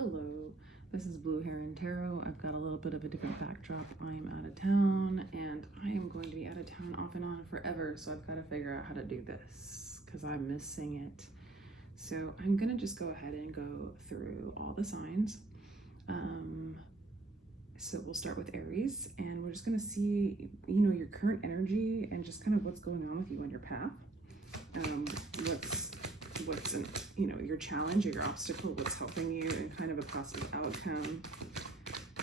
Hello, this is Blue Heron Tarot. I've got a little bit of a different backdrop. I am out of town and I am going to be out of town off and on forever, so I've got to figure out how to do this because I'm missing it. So I'm gonna just go ahead and go through all the signs. So we'll start with Aries, and we're just gonna see, your current energy and just kind of what's going on with you on your path. What's your challenge or your obstacle, what's helping you, and kind of a positive outcome,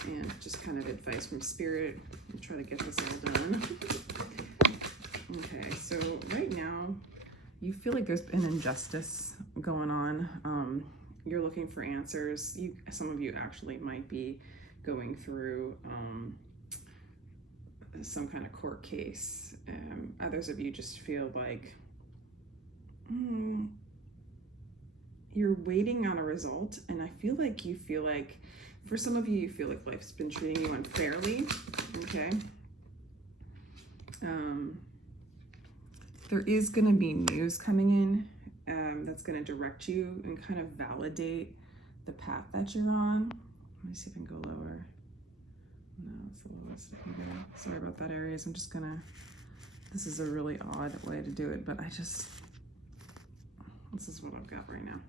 and just kind of advice from spirit. I'll try to get this all done. Okay, so right now you feel like there's an injustice going on. You're looking for answers. Some of you actually might be going through some kind of court case. Others of you just feel like you're waiting on a result, and I feel like for some of you, you feel like life's been treating you unfairly. Okay. There is going to be news coming in that's going to direct you and kind of validate the path that you're on. Let me see if I can go lower. No, it's the lowest I can go. Sorry about that, Aries. This is a really odd way to do it, but this is what I've got right now.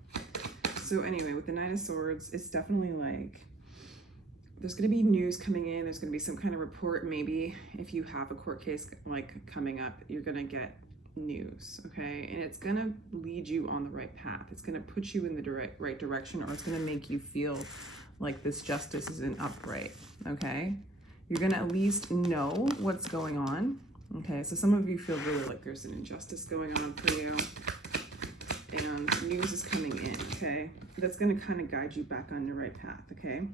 So anyway, with the Nine of Swords, it's definitely like there's going to be news coming in. There's going to be some kind of report. Maybe if you have a court case like coming up, you're going to get news, okay? And it's going to lead you on the right path. It's going to put you in the right direction, or it's going to make you feel like this justice isn't upright, okay? You're going to at least know what's going on, okay? So some of you feel really like there's an injustice going on for you, and news is coming in, okay? That's going to kind of guide you back on the right path, okay?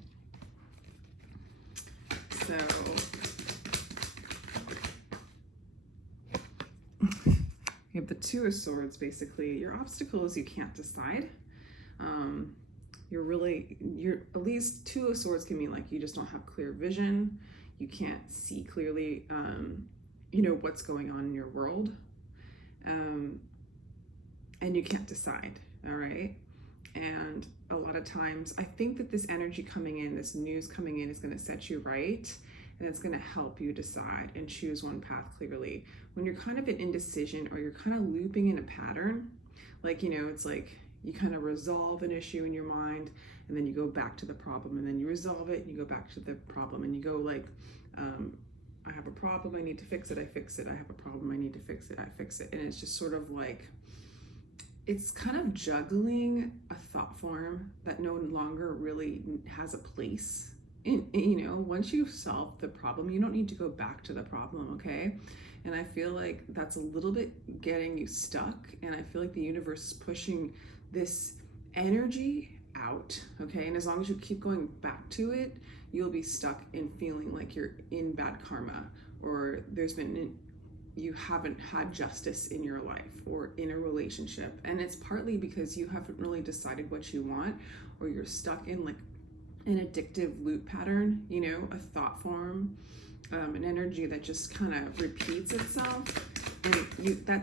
So you have the Two of Swords. Basically, your obstacle is you can't decide. You're at least Two of Swords can mean like you just don't have clear vision. You can't see clearly, what's going on in your world. And you can't decide, all right? And a lot of times, I think that this energy coming in, this news coming in, is going to set you right, and it's going to help you decide and choose one path clearly. When you're kind of in indecision, or you're kind of looping in a pattern, like, it's like you kind of resolve an issue in your mind, and then you go back to the problem, and then you resolve it, and you go back to the problem, and you go like, I have a problem, I need to fix it, I fix it. I have a problem, I need to fix it, I fix it. And it's just sort of like, it's kind of juggling a thought form that no longer really has a place. And once you've solved the problem, you don't need to go back to the problem, okay? And I feel like that's a little bit getting you stuck, and I feel like the universe is pushing this energy out, okay? And as long as you keep going back to it, you'll be stuck in feeling like you're in bad karma, or you haven't had justice in your life or in a relationship. And it's partly because you haven't really decided what you want, or you're stuck in like an addictive loop pattern, a thought form, an energy that just kind of repeats itself. And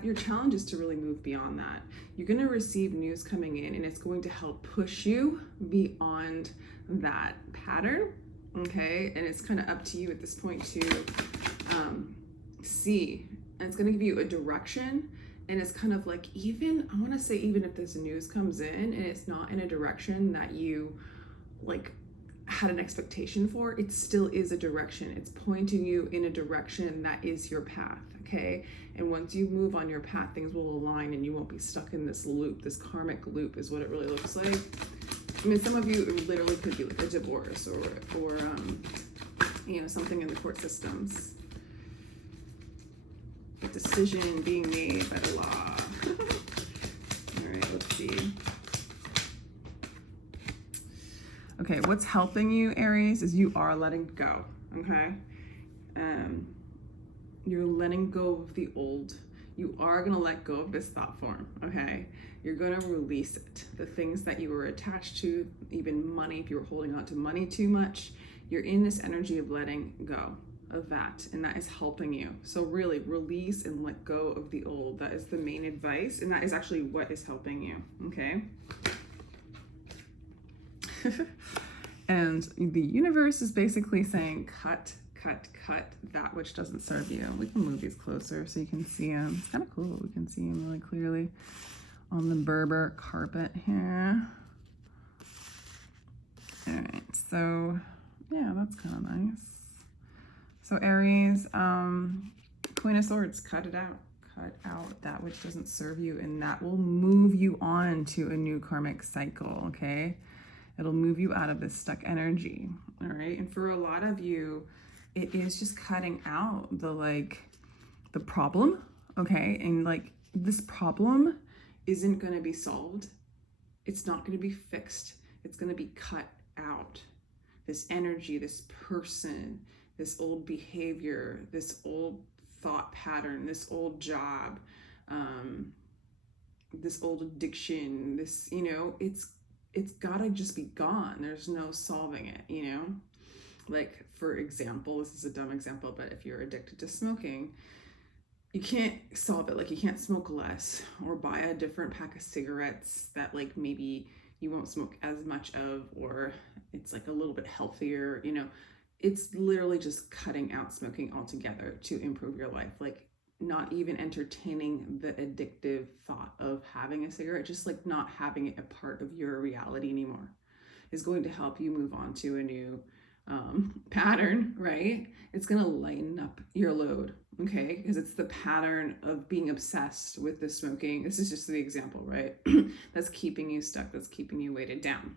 your challenge is to really move beyond that. You're going to receive news coming in, and it's going to help push you beyond that pattern, okay? And it's kind of up to you at this point to see. And it's going to give you a direction, and it's kind of like, even if this news comes in and it's not in a direction that you like had an expectation for, it still is a direction. It's pointing you in a direction that is your path, okay? And once you move on your path, things will align, and you won't be stuck in this loop. This karmic loop is what it really looks like. I mean, some of you, it literally could be like a divorce or something in the court systems. A decision being made by the law. All right, let's see. Okay, what's helping you, Aries, is you are letting go, okay? You're letting go of the old. You are going to let go of this thought form, okay? You're going to release it. The things that you were attached to, even money, if you were holding on to money too much, you're in this energy of letting go of that, and that is helping you. So really release and let go of the old. That is the main advice, and that is actually what is helping you, okay? And the universe is basically saying, cut that which doesn't serve you. We can move these closer so you can see them. It's kind of cool. We can see them really clearly on the Berber carpet here. All right, so yeah, that's kind of nice. So Aries, Queen of Swords, cut it out. Cut out that which doesn't serve you, and that will move you on to a new karmic cycle, okay? It'll move you out of this stuck energy, all right? And for a lot of you, it is just cutting out the problem, okay? And like, this problem isn't going to be solved. It's not going to be fixed. It's going to be cut out. This energy, this person, this old behavior, this old thought pattern, this old job, this old addiction, this, you know, it's gotta just be gone. There's no solving it, you know? Like, for example, this is a dumb example, but if you're addicted to smoking, you can't solve it. Like, you can't smoke less or buy a different pack of cigarettes that like maybe you won't smoke as much of, or it's like a little bit healthier, you know? It's literally just cutting out smoking altogether to improve your life. Like, not even entertaining the addictive thought of having a cigarette, just like not having it a part of your reality anymore is going to help you move on to a new pattern, right? It's going to lighten up your load, okay? Because it's the pattern of being obsessed with the smoking. This is just the example, right? That's keeping you stuck, that's keeping you weighted down.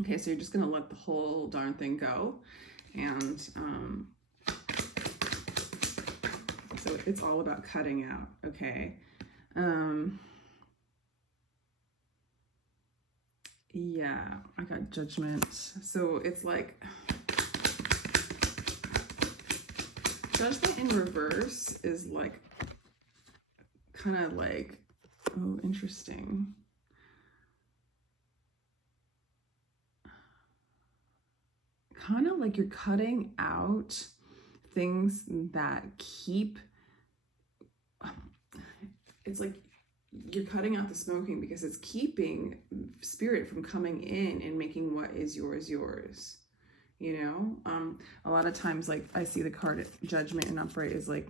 Okay, so you're just going to let the whole darn thing go. And so it's all about cutting out, okay? Yeah, I got Judgment. So it's like, Judgment in reverse is like, kind of like, oh, interesting. Kind of like you're cutting out things that keep, it's like you're cutting out the smoking because it's keeping spirit from coming in and making what is yours, you know? A lot of times, like, I see the card Judgment and upright is like,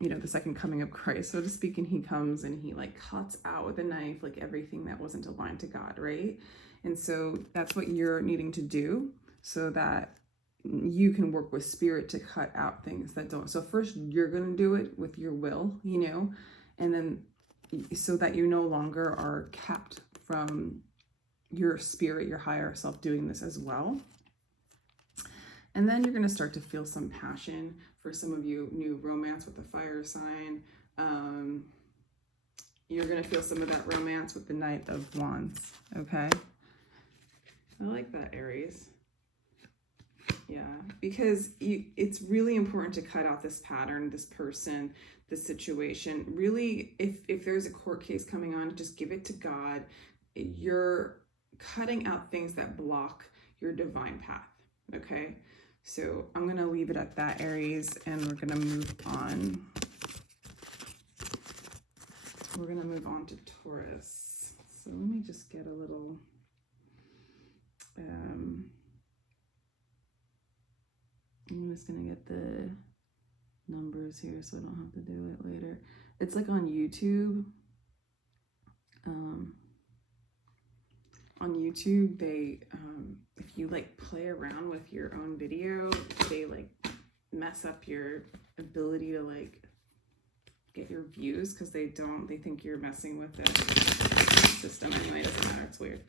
you know, the second coming of Christ, so to speak, and he comes and he like cuts out with a knife like everything that wasn't aligned to God, right? And so that's what you're needing to do, so that you can work with spirit to cut out things that don't. So first you're going to do it with your will, you know, and then so that you no longer are capped from your spirit, your higher self doing this as well. And then you're going to start to feel some passion. For some of you, new romance with the fire sign. You're going to feel some of that romance with the Knight of Wands, okay? I like that, Aries. Yeah, because it's really important to cut out this pattern, this person, this situation. Really, if there's a court case coming on, just give it to God. You're cutting out things that block your divine path, okay? So I'm going to leave it at that, Aries, and we're going to move on. We're going to move on to Taurus. So let me just get a little... I'm just going to get the numbers here so I don't have to do it later. It's like on YouTube. On YouTube, they, if you like play around with your own video, they like mess up your ability to like get your views because they think you're messing with the system. Anyway, it doesn't matter. It's weird.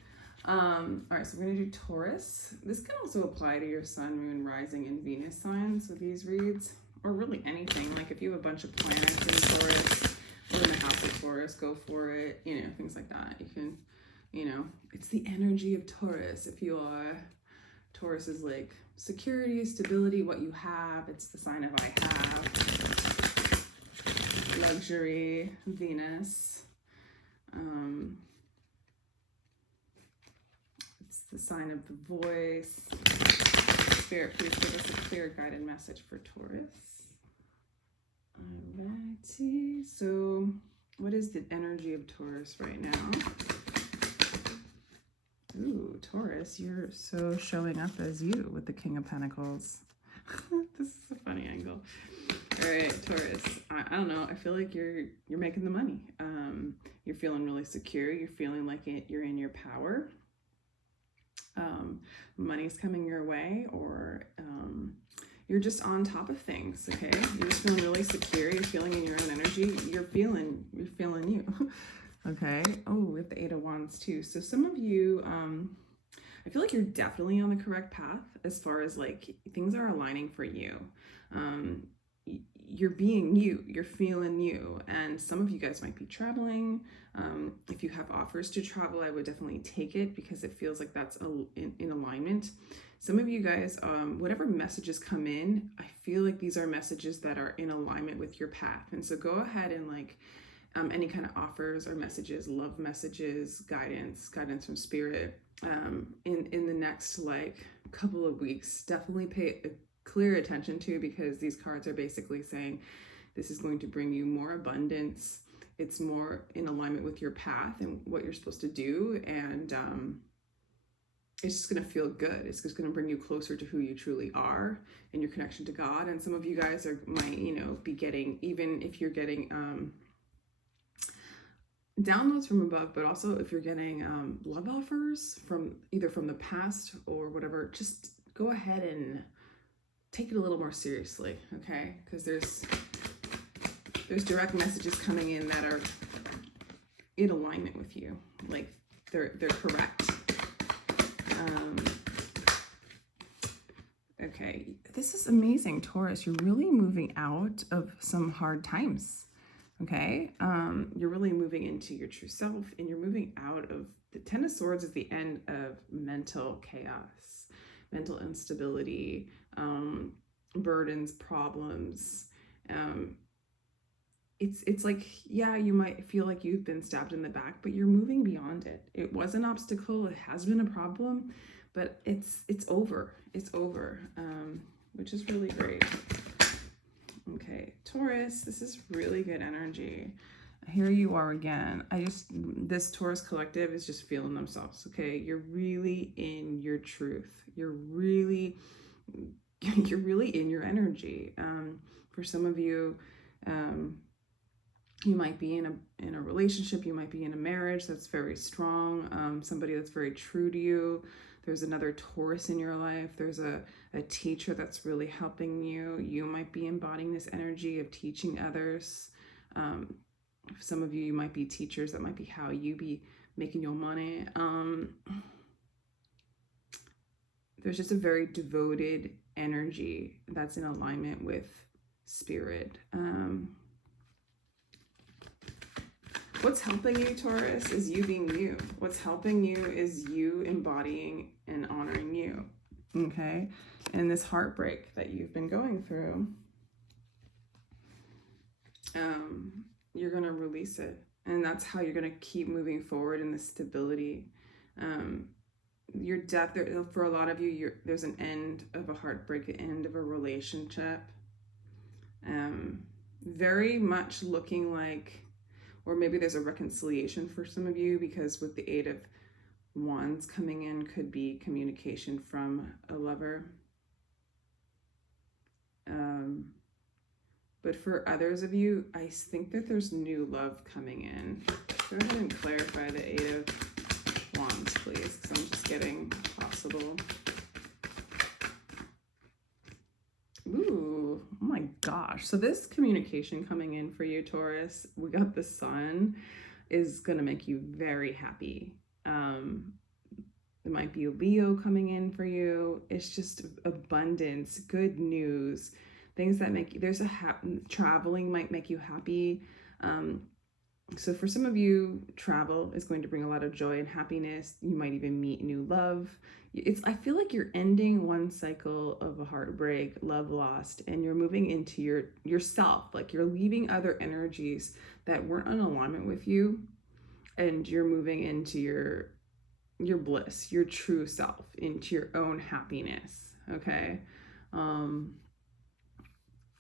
All right, so we're going to do Taurus. This can also apply to your sun, moon, rising, and Venus signs with these reads, or really anything. Like if you have a bunch of planets in Taurus or in the house of Taurus, go for it. You know, things like that. You can, you know, it's the energy of Taurus. If you are, Taurus is like security, stability, what you have. It's the sign of I have. Luxury, Venus. The sign of the voice. Spirit, please give us a clear guided message for Taurus. Alrighty. So what is the energy of Taurus right now? Ooh, Taurus, you're so showing up as you with the King of Pentacles. This is a funny angle. All right, Taurus. I don't know. I feel like you're making the money. You're feeling really secure. You're feeling like you're in your power. Money's coming your way, or you're just on top of things. Okay, you're just feeling really secure. You're feeling in your own energy. You're feeling you. Okay. Oh, we have the Eight of Wands too. So some of you, I feel like you're definitely on the correct path as far as like things are aligning for you. You're being you, you're feeling you, and some of you guys might be traveling. If you have offers to travel, I would definitely take it because it feels like that's in alignment. Some of you guys, whatever messages come in, I feel like these are messages that are in alignment with your path. And so go ahead and like any kind of offers or messages, love messages, guidance from spirit, in the next like couple of weeks, definitely pay clear attention to, because these cards are basically saying this is going to bring you more abundance. It's more in alignment with your path and what you're supposed to do, and it's just going to feel good. It's just going to bring you closer to who you truly are and your connection to God. And some of you guys might be getting, even if you're getting downloads from above, but also if you're getting love offers from either from the past or whatever, just go ahead and take it a little more seriously, okay? Because there's direct messages coming in that are in alignment with you, like they're correct. Okay, this is amazing, Taurus. You're really moving out of some hard times. Okay, you're really moving into your true self, and you're moving out of the Ten of Swords is the end of mental chaos, mental instability, burdens, problems. It's like, yeah, you might feel like you've been stabbed in the back, but you're moving beyond it. It was an obstacle, it has been a problem, but it's over. It's over, which is really great. Okay, Taurus, this is really good energy. Here you are again. This Taurus collective is just feeling themselves, okay? You're really in your truth. You're really in your energy. For some of you, you might be in a relationship, you might be in a marriage that's very strong, somebody that's very true to you. There's another Taurus in your life. There's a teacher that's really helping you. You might be embodying this energy of teaching others. Some of you might be teachers. That might be how you be making your money. There's just a very devoted energy that's in alignment with spirit. What's helping you, Taurus, is you being you. What's helping you is you embodying and honoring you, okay? And this heartbreak that you've been going through, you're going to release it. And that's how you're going to keep moving forward in the stability. Your death, for a lot of you, there's an end of a heartbreak, an end of a relationship. Very much looking like, or maybe there's a reconciliation for some of you, because with the Eight of Wands coming in could be communication from a lover. But for others of you, I think that there's new love coming in. Go ahead and clarify the Eight of Wands, please, because I'm just getting possible. Ooh, oh my gosh. So this communication coming in for you, Taurus, we got the Sun, is going to make you very happy. There might be a Leo coming in for you. It's just abundance, good news, things that make you, traveling might make you happy. So for some of you, travel is going to bring a lot of joy and happiness. You might even meet new love. I feel like you're ending one cycle of a heartbreak, love lost, and you're moving into yourself. Like you're leaving other energies that weren't in alignment with you, and you're moving into your bliss, your true self, into your own happiness. Okay.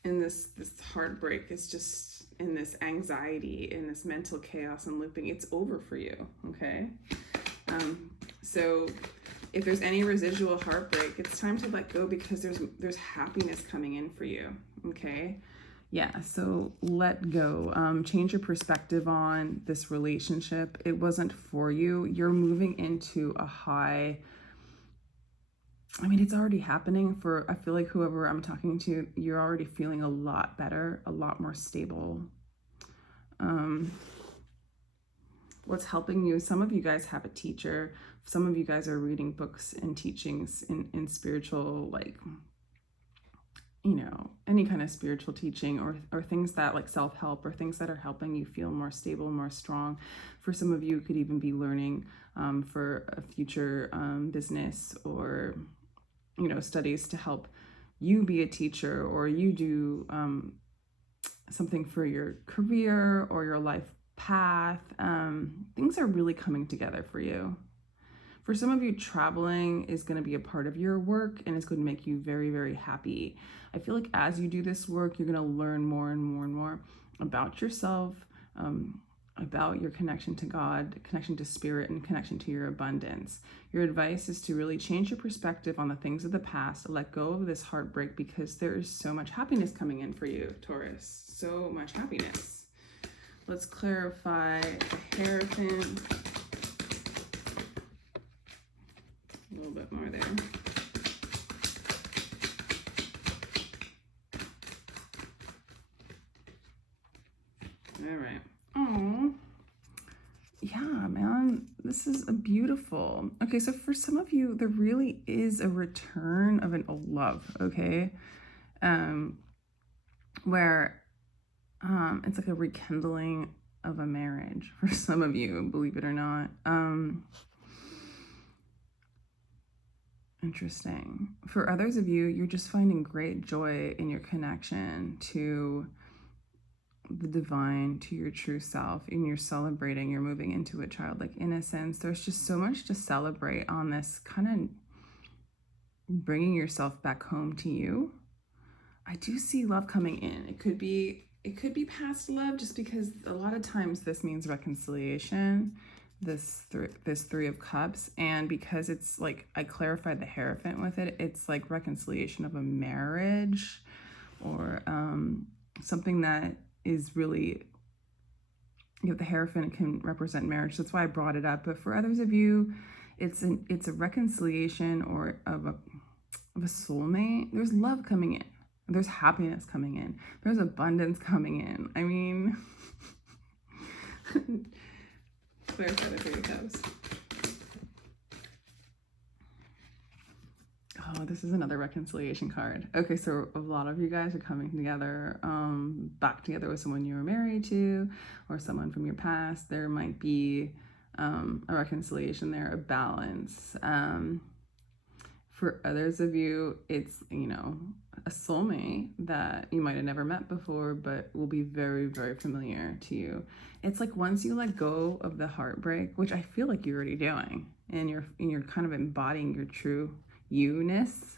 And this heartbreak is just in this anxiety, in this mental chaos and looping. It's over for you. Okay. So if there's any residual heartbreak, it's time to let go, because there's happiness coming in for you, okay? Yeah, so let go. Change your perspective on this relationship. It wasn't for you. You're moving into a high... I mean, it's already happening for, I feel like whoever I'm talking to, you're already feeling a lot better, a lot more stable. What's helping you? Some of you guys have a teacher. Some of you guys are reading books and teachings in spiritual, like, you know, any kind of spiritual teaching, or things that like self-help, or things that are helping you feel more stable, more strong. For some of you, it could even be learning for a future business, or, you know, studies to help you be a teacher, or you do something for your career or your life path. Things are really coming together for you. For some of you, traveling is going to be a part of your work, and it's going to make you very, very happy. I feel like as you do this work, you're going to learn more and more and more about yourself, about your connection to God, connection to spirit, and connection to your abundance. Your advice is to really change your perspective on the things of the past, let go of this heartbreak, because there is so much happiness coming in for you, Taurus. So much happiness. Let's clarify the Hierophant. A little bit more there. All right. Oh, yeah, man, this is a beautiful. Okay, so for some of you, there really is a return of a love, okay? Where it's like a rekindling of a marriage for some of you, believe it or not. Interesting. For others of you, you're just finding great joy in your connection to the divine, to your true self, and you're celebrating, you're moving into a childlike innocence. There's just so much to celebrate on this kind of bringing yourself back home to you. I do see love coming in. It could be past love, just because a lot of times this means reconciliation. This Three of Cups, and because it's like I clarified the Hierophant with it, it's like reconciliation of a marriage, or something that is really, you know, the Hierophant can represent marriage. That's why I brought it up. But for others of you, it's a reconciliation or of a soulmate. There's love coming in. There's happiness coming in. There's abundance coming in. I mean, clarify the Three of Cups. Oh, this is another reconciliation card. Okay, so a lot of you guys are coming together, back together with someone you were married to, or someone from your past. There might be a reconciliation there, a balance. For others of you, it's, you know, a soulmate that you might have never met before, but will be very, very familiar to you. It's like once you let go of the heartbreak, which I feel like you're already doing, and you're kind of embodying your true you-ness,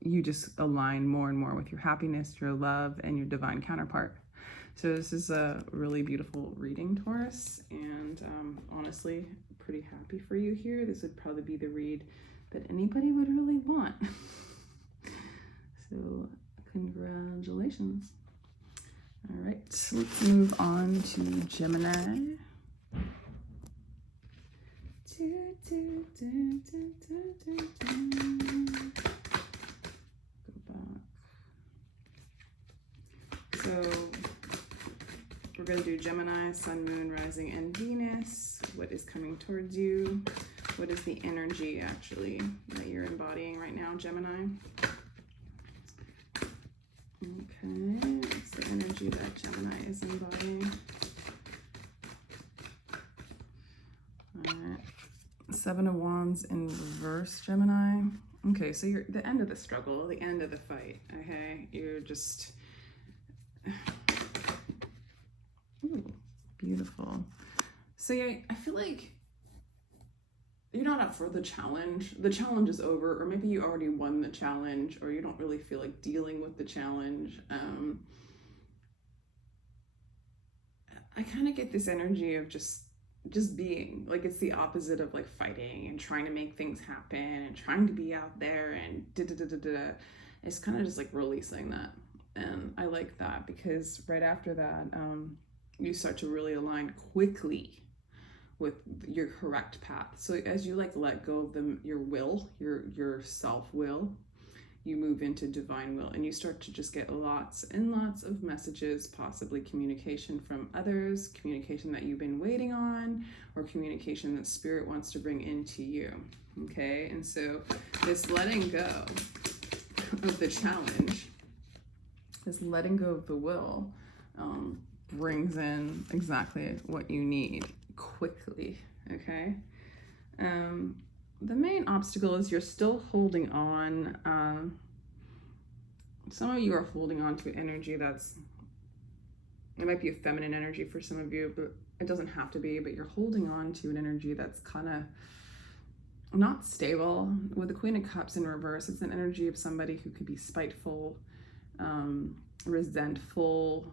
you just align more and more with your happiness, your love, and your divine counterpart. So this is a really beautiful reading, Taurus, and honestly, pretty happy for you here. This would probably be the read that anybody would really want. So congratulations. All right, let's move on to Gemini. Go back. So we're going to do Gemini, Sun, Moon, Rising, and Venus. What is coming towards you? What is the energy actually that you're embodying right now, Gemini? Okay, what's the energy that Gemini is embodying? All right, Seven of Wands in reverse, Gemini. Okay, so you're the end of the struggle, the end of the fight, okay? You're just... Ooh, beautiful. So yeah, I feel like you're not up for the challenge. The challenge is over, or maybe you already won the challenge, or you don't really feel like dealing with the challenge. I kind of get this energy of just just being. Like, it's the opposite of like fighting and trying to make things happen and trying to be out there and da-da-da-da-da. It's kind of just like releasing that. And I like that, because right after that, you start to really align quickly with your correct path. So as you like let go of your will, your self-will, you move into divine will, and you start to just get lots and lots of messages, possibly communication from others, communication that you've been waiting on, or communication that spirit wants to bring into you. Okay, and so this letting go of the challenge, this letting go of the will, brings in exactly what you need quickly. Okay. The main obstacle is you're still holding on. Some of you are holding on to energy that's, it might be a feminine energy for some of you, but it doesn't have to be, but you're holding on to an energy that's kind of not stable. With the Queen of Cups in reverse, it's an energy of somebody who could be spiteful, resentful.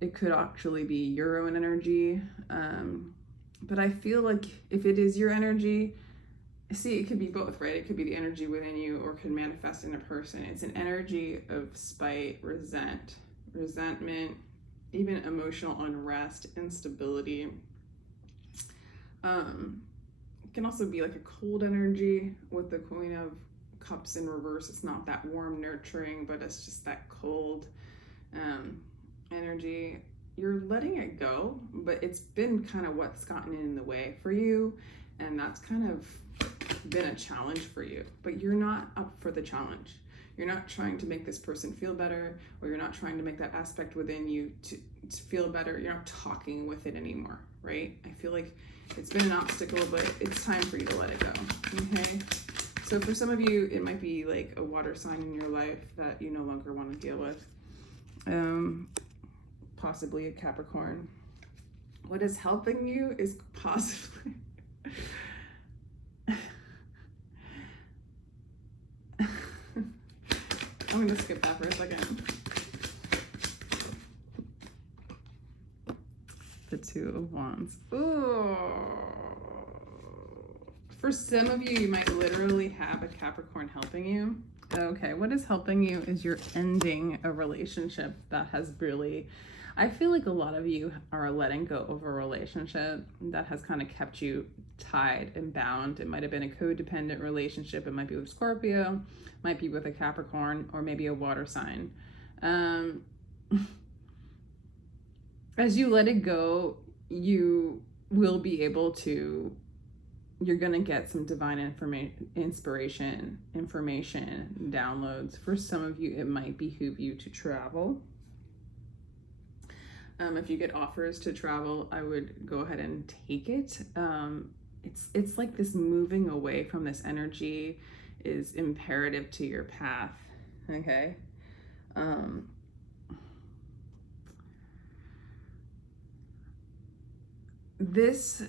It could actually be your own energy. But I feel like if it is your energy, see, it could be both, right? It could be the energy within you, or could manifest in a person. It's an energy of spite, resentment, even emotional unrest, instability. It can also be like a cold energy with the Queen of Cups in reverse. It's not that warm, nurturing, but it's just that cold energy. You're letting it go, but it's been kind of what's gotten in the way for you, and that's kind of been a challenge for you, but you're not up for the challenge. You're not trying to make this person feel better, or you're not trying to make that aspect within you to feel better. You're not talking with it anymore, right? I feel like it's been an obstacle, but it's time for you to let it go. Okay, so for some of you, it might be like a water sign in your life that you no longer want to deal with. Possibly a Capricorn. What is helping you is possibly I'm gonna skip that for a second. The Two of Wands. Ooh. For some of you, you might literally have a Capricorn helping you. Okay, what is helping you is you're ending a relationship that has really, I feel like a lot of you are letting go of a relationship that has kind of kept you tied and bound. It might have been a codependent relationship. It might be with Scorpio, might be with a Capricorn, or maybe a water sign. As you let it go, you will be able to, you're going to get some divine inspiration, information, downloads. For some of you, it might behoove you to travel. If you get offers to travel, I would go ahead and take it. It's like this moving away from this energy is imperative to your path. Okay. This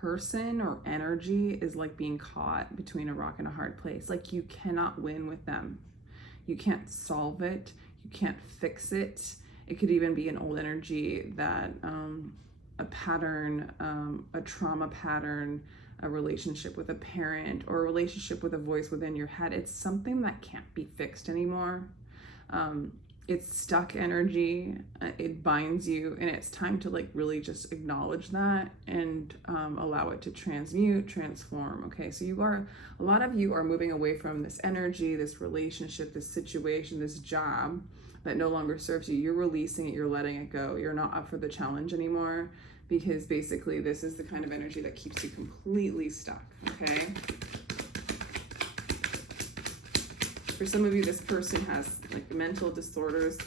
person or energy is like being caught between a rock and a hard place. Like, you cannot win with them. You can't solve it. You can't fix it. It could even be an old energy that a pattern, a trauma pattern, a relationship with a parent, or a relationship with a voice within your head. It's something that can't be fixed anymore. It's stuck energy. It binds you, and it's time to like really just acknowledge that and allow it to transmute, transform. Okay, so a lot of you are moving away from this energy, this relationship, this situation, this job that no longer serves you. You're releasing it, you're letting it go. You're not up for the challenge anymore, because basically this is the kind of energy that keeps you completely stuck. Okay. For some of you, this person has like mental disorders.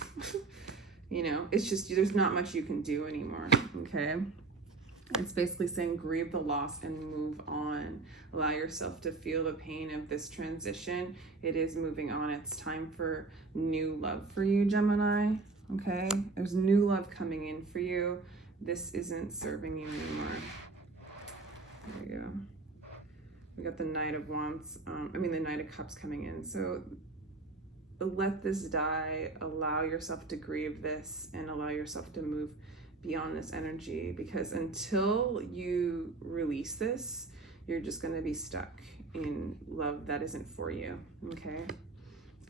You know, it's just, there's not much you can do anymore. Okay. It's basically saying grieve the loss and move on. Allow yourself to feel the pain of this transition. It is moving on. It's time for new love for you, Gemini. Okay. There's new love coming in for you. This isn't serving you anymore. There you go. We got the Knight of Wands, the Knight of Cups coming in. So let this die, allow yourself to grieve this, and allow yourself to move beyond this energy, because until you release this, you're just going to be stuck in love that isn't for you. Okay.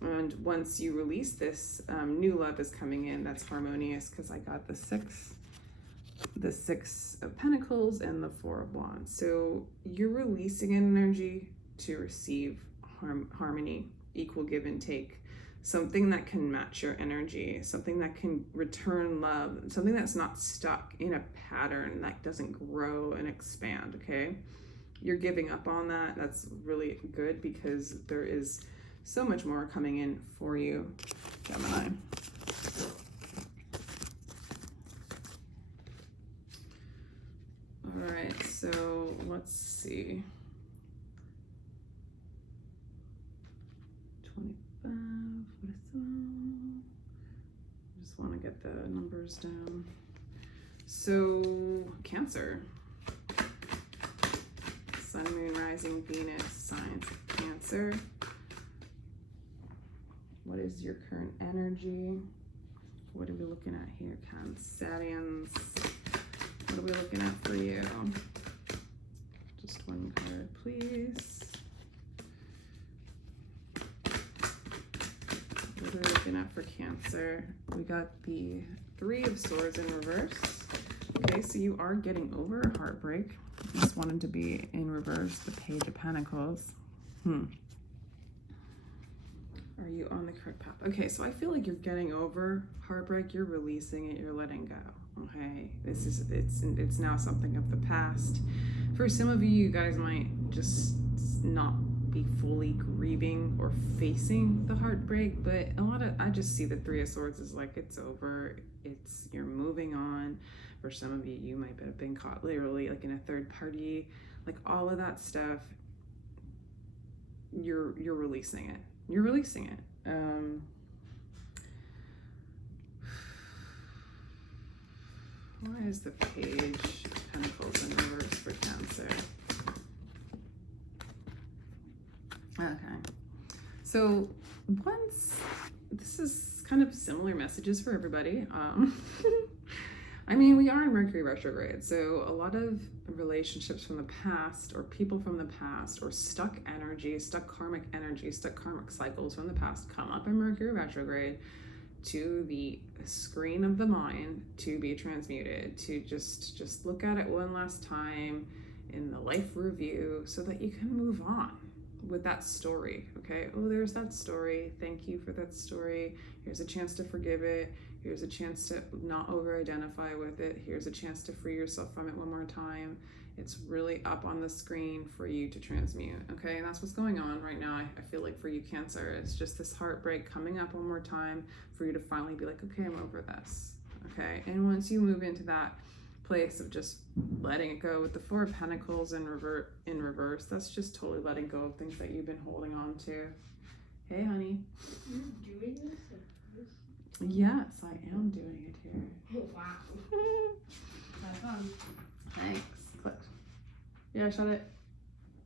And once you release this, new love is coming in that's harmonious, because I got the Six of Pentacles and the Four of Wands. So you're releasing an energy to receive harmony, equal give and take, something that can match your energy, something that can return love, something that's not stuck in a pattern that doesn't grow and expand. Okay, you're giving up on that. That's really good, because there is so much more coming in for you, Gemini. All right, so let's see. 25, what is that? I just want to get the numbers down. So, Cancer. Sun, Moon, Rising, Venus, signs of Cancer. What is your current energy? What are we looking at here, Cancerians? What are we looking at for you? Just one card, please. What are we looking at for Cancer? We got the Three of Swords in reverse. Okay, so you are getting over a heartbreak. This wanted to be in reverse, the Page of Pentacles. Are you on the correct path? Okay, so I feel like you're getting over heartbreak, you're releasing it, you're letting go. Okay, it's now something of the past. For some of you, you guys might just not be fully grieving or facing the heartbreak, but I just see the Three of Swords as like it's over, you're moving on. For some of you, you might have been caught literally like in a third party, like all of that stuff. You're releasing it. You're releasing it. Why is the Page of Pentacles in reverse for Cancer? Okay. So this is kind of similar messages for everybody. I mean, we are in Mercury retrograde, so a lot of relationships from the past, or people from the past, or stuck energy, stuck karmic cycles from the past come up in Mercury retrograde to the screen of the mind to be transmuted, to just look at it one last time in the life review so that you can move on with that story. Okay, oh, there's that story, thank you for that story, here's a chance to forgive it, here's a chance to not over-identify with it, here's a chance to free yourself from it one more time. It's really up on the screen for you to transmute. Okay, and that's what's going on right now. I feel like for you, Cancer, it's just this heartbreak coming up one more time for you to finally be like, okay, I'm over this. Okay, and once you move into that place of just letting it go with the Four of Pentacles in reverse, that's just totally letting go of things that you've been holding on to. Hey, honey. You're doing this? Yes, I am doing it here. Oh, wow. Have fun. Thanks. Click. Yeah, shut it.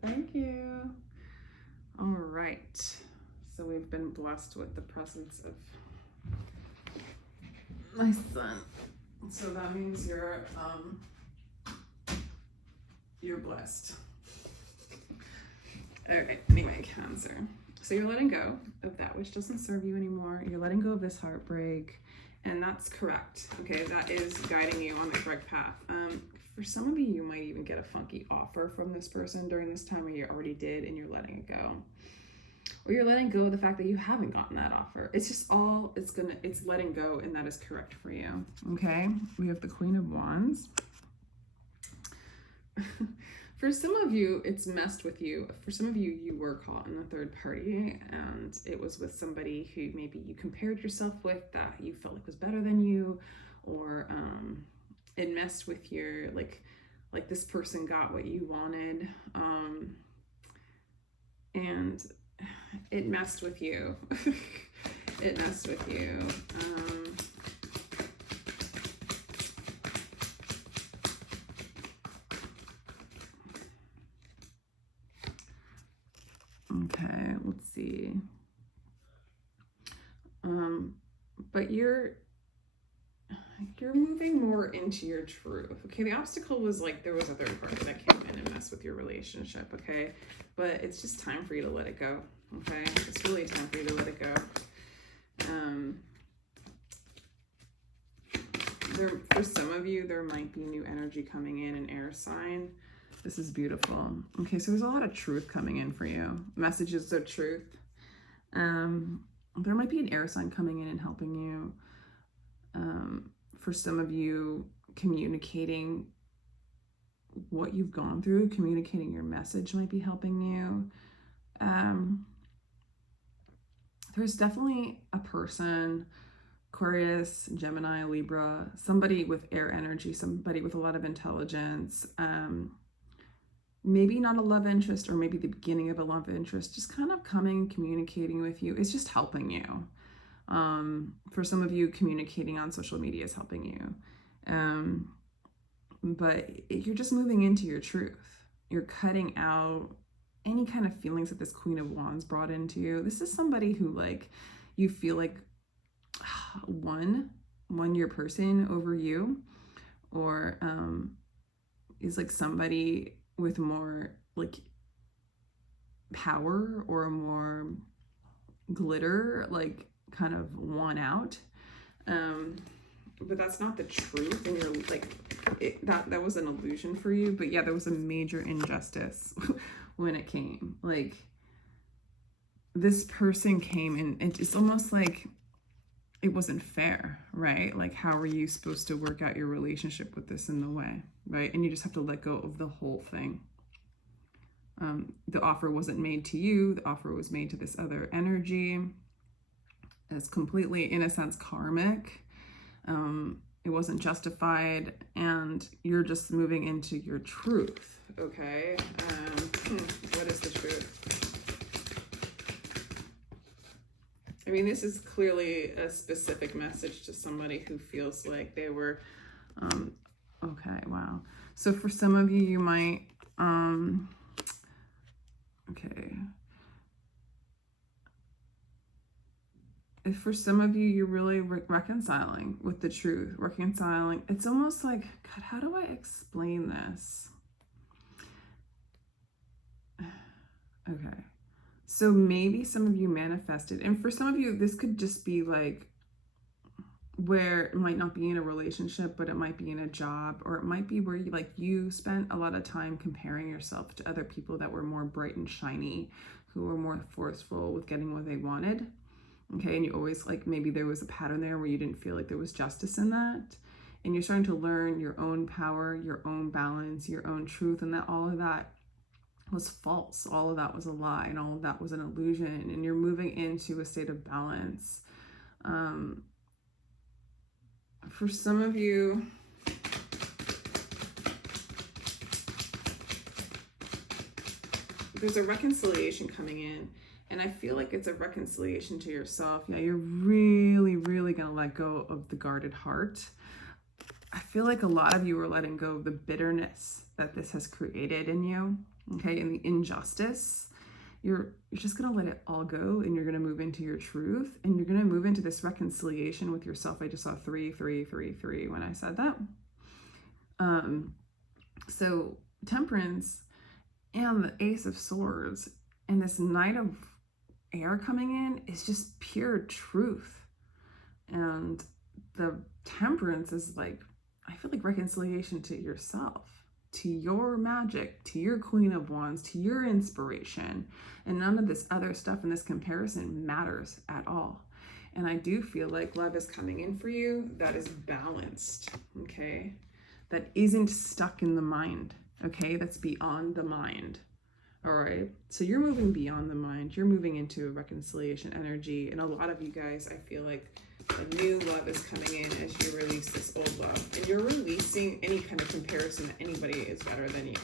Thank you. All right. So we've been blessed with the presence of my son. So that means you're blessed. Okay, anyway, Cancer. So you're letting go of that which doesn't serve you anymore. You're letting go of this heartbreak, and that's correct. Okay, that is guiding you on the correct path. For some of you, you might even get a funky offer from this person during this time, or you already did, and you're letting it go. Or you're letting go of the fact that you haven't gotten that offer. It's just all, it's letting go, and that is correct for you. Okay, we have the Queen of Wands. For some of you, it's messed with you. For some of you, you were caught in a third party, and it was with somebody who maybe you compared yourself with that you felt like was better than you, or it messed with your, like this person got what you wanted, and it messed with you. It messed with you. Okay, let's see. But you're moving more into your truth. Okay, the obstacle was like there was a third party that came in and messed with your relationship. Okay, but it's just time for you to let it go. Okay, it's really time for you to let it go. For some of you, there might be new energy coming in, an air sign. This is beautiful. Okay, so there's a lot of truth coming in for you. Messages of truth. There might be an air sign coming in and helping you. For some of you, communicating what you've gone through, communicating your message might be helping you. There's definitely a person, Aquarius, Gemini, Libra, somebody with air energy, somebody with a lot of intelligence, maybe not a love interest or maybe the beginning of a love interest, just kind of coming, communicating with you. It's just helping you. For some of you, communicating on social media is helping you. But you're just moving into your truth. You're cutting out any kind of feelings that this Queen of Wands brought into you. This is somebody who like you feel like one your person over you, or is like somebody with more like power or more glitter, like kind of won out. But that's not the truth, and you're like that was an illusion for you. But yeah, there was a major injustice when it came. Like this person came and it's almost like it wasn't fair, right? Like, how are you supposed to work out your relationship with this in the way, right? And you just have to let go of the whole thing. The offer wasn't made to you. The offer was made to this other energy. It's completely, in a sense, karmic. It wasn't justified, and you're just moving into your truth, okay? What is the truth? I mean, this is clearly a specific message to somebody who feels like they were, okay, wow. So for some of you, you might, okay. If for some of you, you're really reconciling with the truth, reconciling. It's almost like, God, how do I explain this? Okay. So maybe some of you manifested, and for some of you, this could just be like where it might not be in a relationship, but it might be in a job, or it might be where you spent a lot of time comparing yourself to other people that were more bright and shiny, who were more forceful with getting what they wanted. Okay, and you always maybe there was a pattern there where you didn't feel like there was justice in that, and you're starting to learn your own power, your own balance, your own truth, and that all of that was false. All of that was a lie, and all of that was an illusion, and you're moving into a state of balance. For some of you, there's a reconciliation coming in, and I feel like it's a reconciliation to yourself. Yeah, you're really, really going to let go of the guarded heart. I feel like a lot of you are letting go of the bitterness that this has created in you, okay, and the injustice. You're just going to let it all go, and you're going to move into your truth, and you're going to move into this reconciliation with yourself. I just saw 3, 3, 3, 3 when I said that. So Temperance and the Ace of Swords and this Knight of Air coming in is just pure truth. And the Temperance is like, I feel like reconciliation to yourself, to your magic, to your Queen of Wands, to your inspiration. And none of this other stuff in this comparison matters at all. And I do feel like love is coming in for you that is balanced, okay? That isn't stuck in the mind, okay? That's beyond the mind, all right? So you're moving beyond the mind. You're moving into a reconciliation energy. And a lot of you guys, I feel like a new love is coming in as you release this old love. And you're releasing any kind of comparison that anybody is better than you,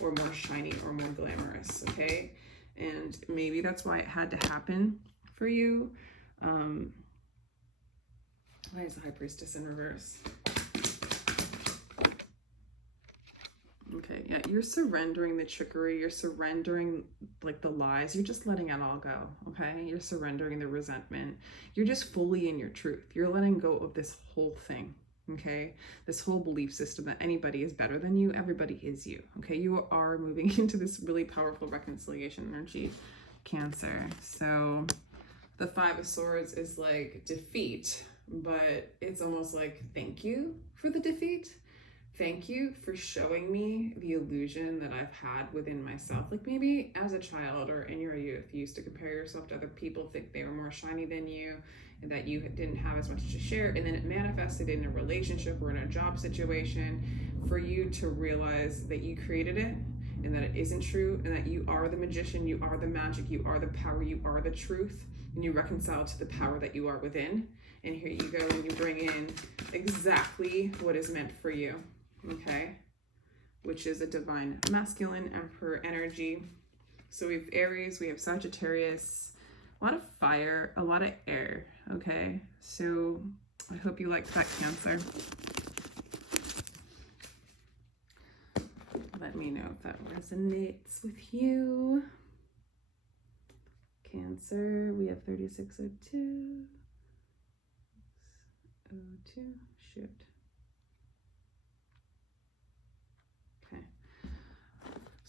or more shiny, or more glamorous, okay? And maybe that's why it had to happen for you. Why is the High Priestess in reverse? Okay, yeah, you're surrendering the trickery. You're surrendering the lies. You're just letting it all go, okay? You're surrendering the resentment. You're just fully in your truth. You're letting go of this whole thing, Okay, this whole belief system that anybody is better than you, everybody is you. Okay, you are moving into this really powerful reconciliation energy, Cancer. So the Five of Swords is like defeat, but it's almost like thank you for the defeat. Thank you for showing me the illusion that I've had within myself. Like maybe as a child or in your youth, you used to compare yourself to other people, think they were more shiny than you, and that you didn't have as much to share. And then it manifested in a relationship or in a job situation for you to realize that you created it and that it isn't true, and that you are the magician, you are the magic, you are the power, you are the truth, and you reconcile to the power that you are within. And here you go, and you bring in exactly what is meant for you. Okay, which is a divine masculine emperor energy. So we have Aries, we have Sagittarius, a lot of fire, a lot of air. Okay, so I hope you like that, Cancer. Let me know if that resonates with you. Cancer, we have 3602. 02, shoot.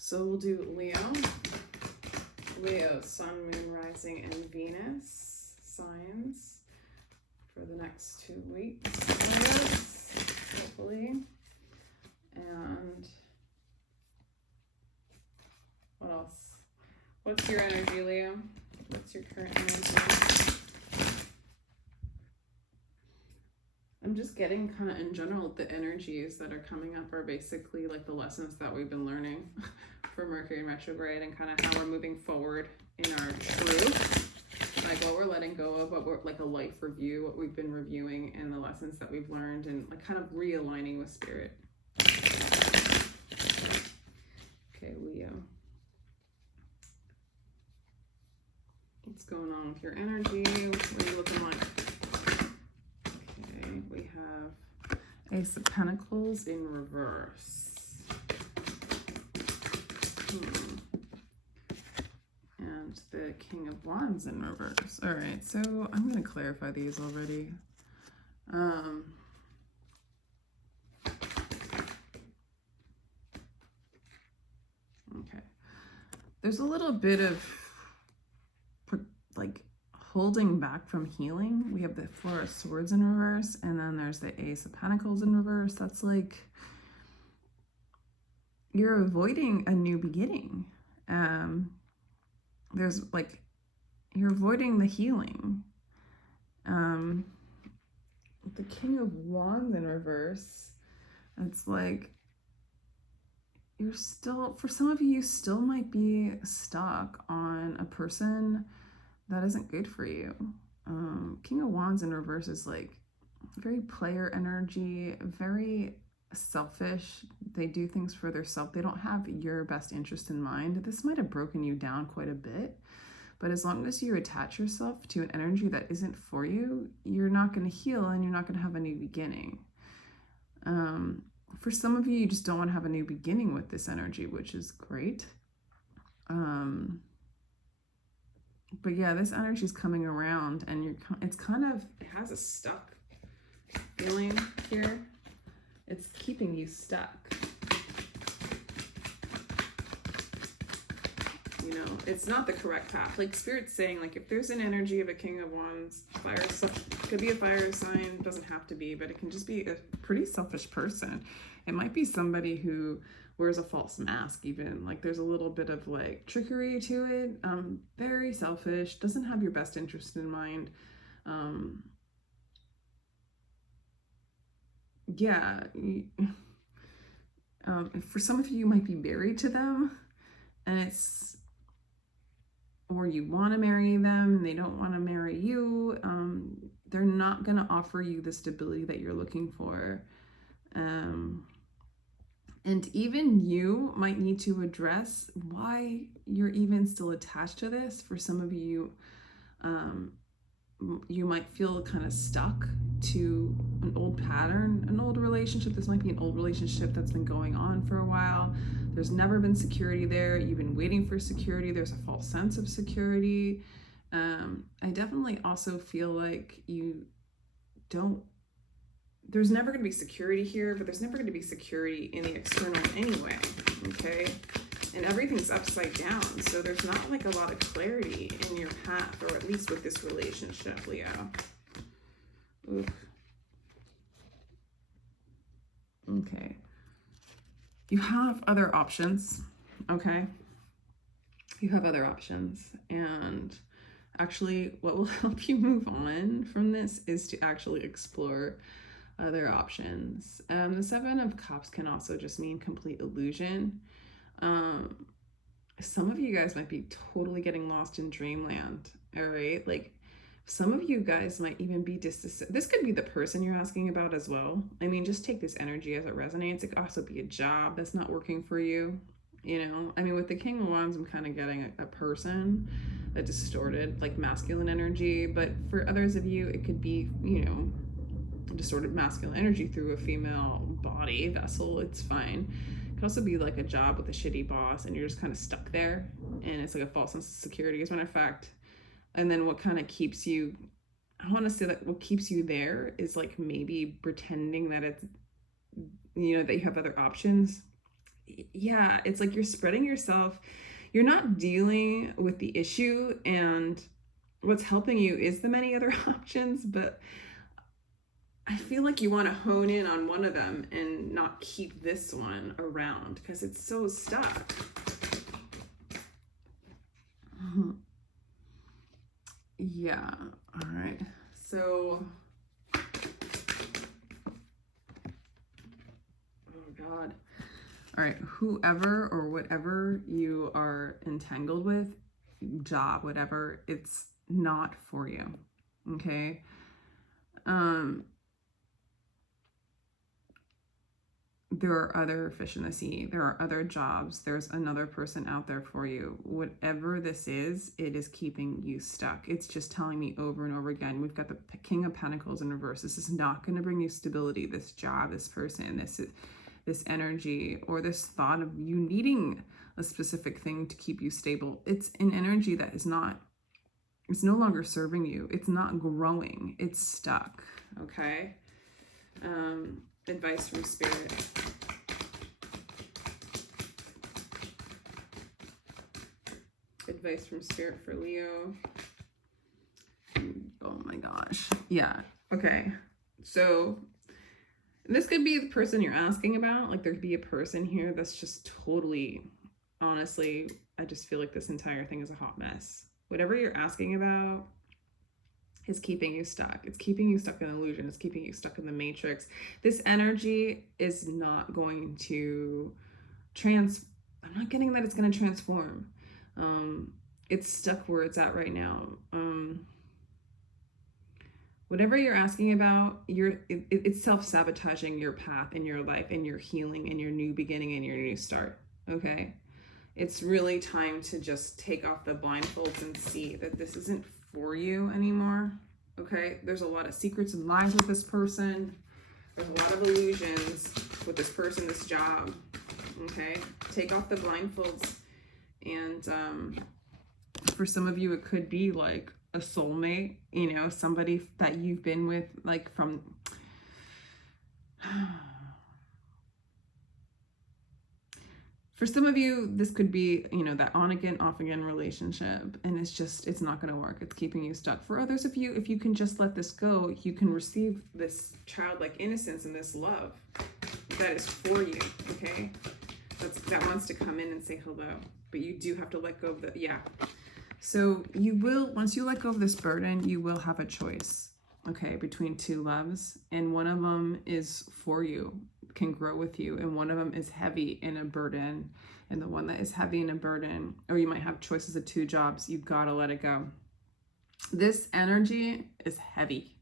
So we'll do Leo, Sun, Moon, Rising, and Venus signs for the next 2 weeks, hopefully. And what else? What's your energy, Leo? What's your current energy? I'm just getting kind of in general, the energies that are coming up are basically like the lessons that we've been learning for Mercury in retrograde, and kind of how we're moving forward in our truth, like what we're letting go of, what we're like a life review, what we've been reviewing, and the lessons that we've learned, and like kind of realigning with spirit. Okay, Leo. What's going on with your energy? What are you looking like? We have Ace of Pentacles in reverse. And the King of Wands in reverse. All right, so I'm going to clarify these already. Okay. There's a little bit of like holding back from healing. We have the Four of Swords in reverse, and then there's the Ace of Pentacles in reverse. That's like you're avoiding a new beginning. There's like you're avoiding the healing. The King of Wands in reverse, it's like you're still, for some of you, you still might be stuck on a person that isn't good for you. King of Wands in reverse is like very player energy, very selfish. They do things for themselves. They don't have your best interest in mind. This might have broken you down quite a bit, but as long as you attach yourself to an energy that isn't for you, you're not going to heal and you're not going to have a new beginning. For some of you, you just don't want to have a new beginning with this energy, which is great. But yeah, this energy is coming around, and it has a stuck feeling here. It's keeping you stuck. You know, it's not the correct path. Like Spirit's saying, like if there's an energy of a King of Wands, fire, could be a fire sign, doesn't have to be, but it can just be a pretty selfish person. It might be somebody who wears a false mask even. Like there's a little bit of like trickery to it. Very selfish, doesn't have your best interest in mind. Yeah. For some of you, you might be married to them, and or you want to marry them and they don't want to marry you. They're not going to offer you the stability that you're looking for. And even you might need to address why you're even still attached to this. For some of you, you might feel kind of stuck to an old pattern, an old relationship. This might be an old relationship that's been going on for a while. There's never been security there. You've been waiting for security. There's a false sense of security. I definitely also feel like you don't there's never going to be security here, but there's never going to be security in the external anyway, okay? And everything's upside down, so there's not like a lot of clarity in your path, or at least with this relationship, Leo. Oof. Okay. You have other options, okay? You have other options, and actually what will help you move on from this is to actually explore other options. The Seven of Cups can also just mean complete illusion. Some of you guys might be totally getting lost in dreamland, all right? Like, some of you guys might even be this could be the person you're asking about as well. I mean, just take this energy as it resonates. It could also be a job that's not working for you, you know? I mean, with the King of Wands, I'm kind of getting a person, a distorted, like, masculine energy. But for others of you, it could be, you know, distorted masculine energy through a female body vessel. It's fine. It could also be like a job with a shitty boss, and you're just kind of stuck there, and it's like a false sense of security, as a matter of fact. And then what kind of keeps you, I want to say that what keeps you there is like maybe pretending that it's, you know, that you have other options. Yeah, it's like you're spreading yourself. You're not dealing with the issue, and what's helping you is the many other options, but I feel like you want to hone in on one of them and not keep this one around because it's so stuck. Yeah, all right. So, oh God. All right, whoever or whatever you are entangled with, job, whatever, it's not for you, okay? There are other fish in the sea. There are other jobs. There's another person out there for you. Whatever this is, it is keeping you stuck. It's just telling me over and over again, we've got the King of Pentacles in reverse. This is not going to bring you stability, this job, this person, this energy, or this thought of you needing a specific thing to keep you stable. It's an energy that is not, it's no longer serving you. It's not growing. It's stuck, okay? Advice from Spirit. Advice from Spirit for Leo. Oh my gosh. Yeah. Okay. So this could be the person you're asking about. Like, there could be a person here that's just totally, honestly, I just feel like this entire thing is a hot mess. Whatever you're asking about is keeping you stuck. It's keeping you stuck in illusion. It's keeping you stuck in the matrix. This energy is not going to I'm not getting that it's going to transform. It's stuck where it's at right now. Whatever you're asking about, it's self-sabotaging your path in your life and your healing and your new beginning and your new start, okay? It's really time to just take off the blindfolds and see that this isn't for you anymore, okay? There's a lot of secrets and lies with this person. There's a lot of illusions with this person, this job, okay? Take off the blindfolds. And for some of you, it could be like a soulmate, you know, somebody that you've been with, like from... For some of you, this could be, you know, that on again, off again relationship, and it's not going to work. It's keeping you stuck. For others of you, if you can just let this go, you can receive this childlike innocence and this love that is for you, okay? That wants to come in and say hello, but you do have to let go of the, yeah. So you will, once you let go of this burden, you will have a choice, okay, between two loves, and one of them is for you, can grow with you, and one of them is heavy and a burden, and the one that is heavy and a burden, or you might have choices of two jobs, you gotta let it go. This energy is heavy.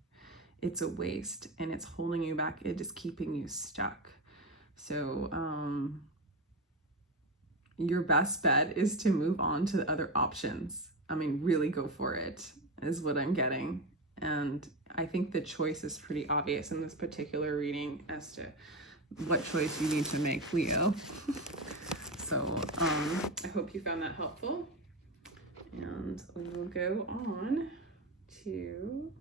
It's a waste, and it's holding you back. It is keeping you stuck. So your best bet is to move on to the other options. I mean, really go for it, is what I'm getting. And I think the choice is pretty obvious in this particular reading as to what choice you need to make, Leo. So I hope you found that helpful. And we will go on to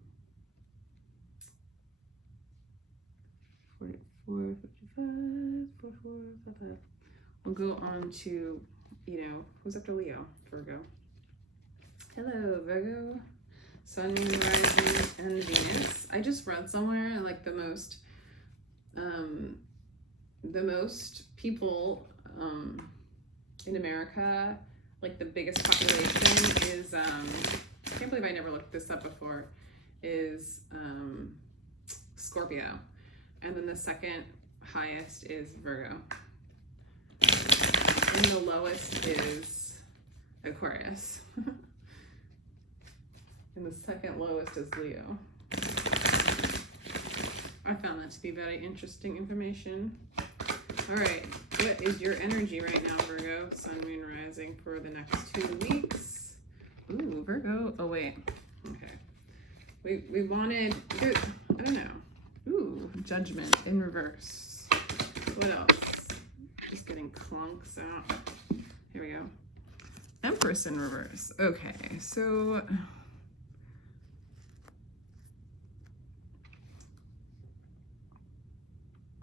55, 44, 55. We'll go on to, who's after Leo? Virgo. Hello, Virgo. Sun, Moon, Rising, and Venus. I just read somewhere like the most people in America, like the biggest population is I can't believe I never looked this up before, is Scorpio, and then the second highest is Virgo, and the lowest is Aquarius. And the second lowest is Leo. I found that to be very interesting information. All right, what is your energy right now, Virgo? Sun, Moon, Rising for the next 2 weeks. Ooh, Virgo. Oh, wait. Okay. We wanted, I don't know. Ooh, Judgment in reverse. What else? Just getting clunks out. Here we go. Empress in reverse. Okay, so...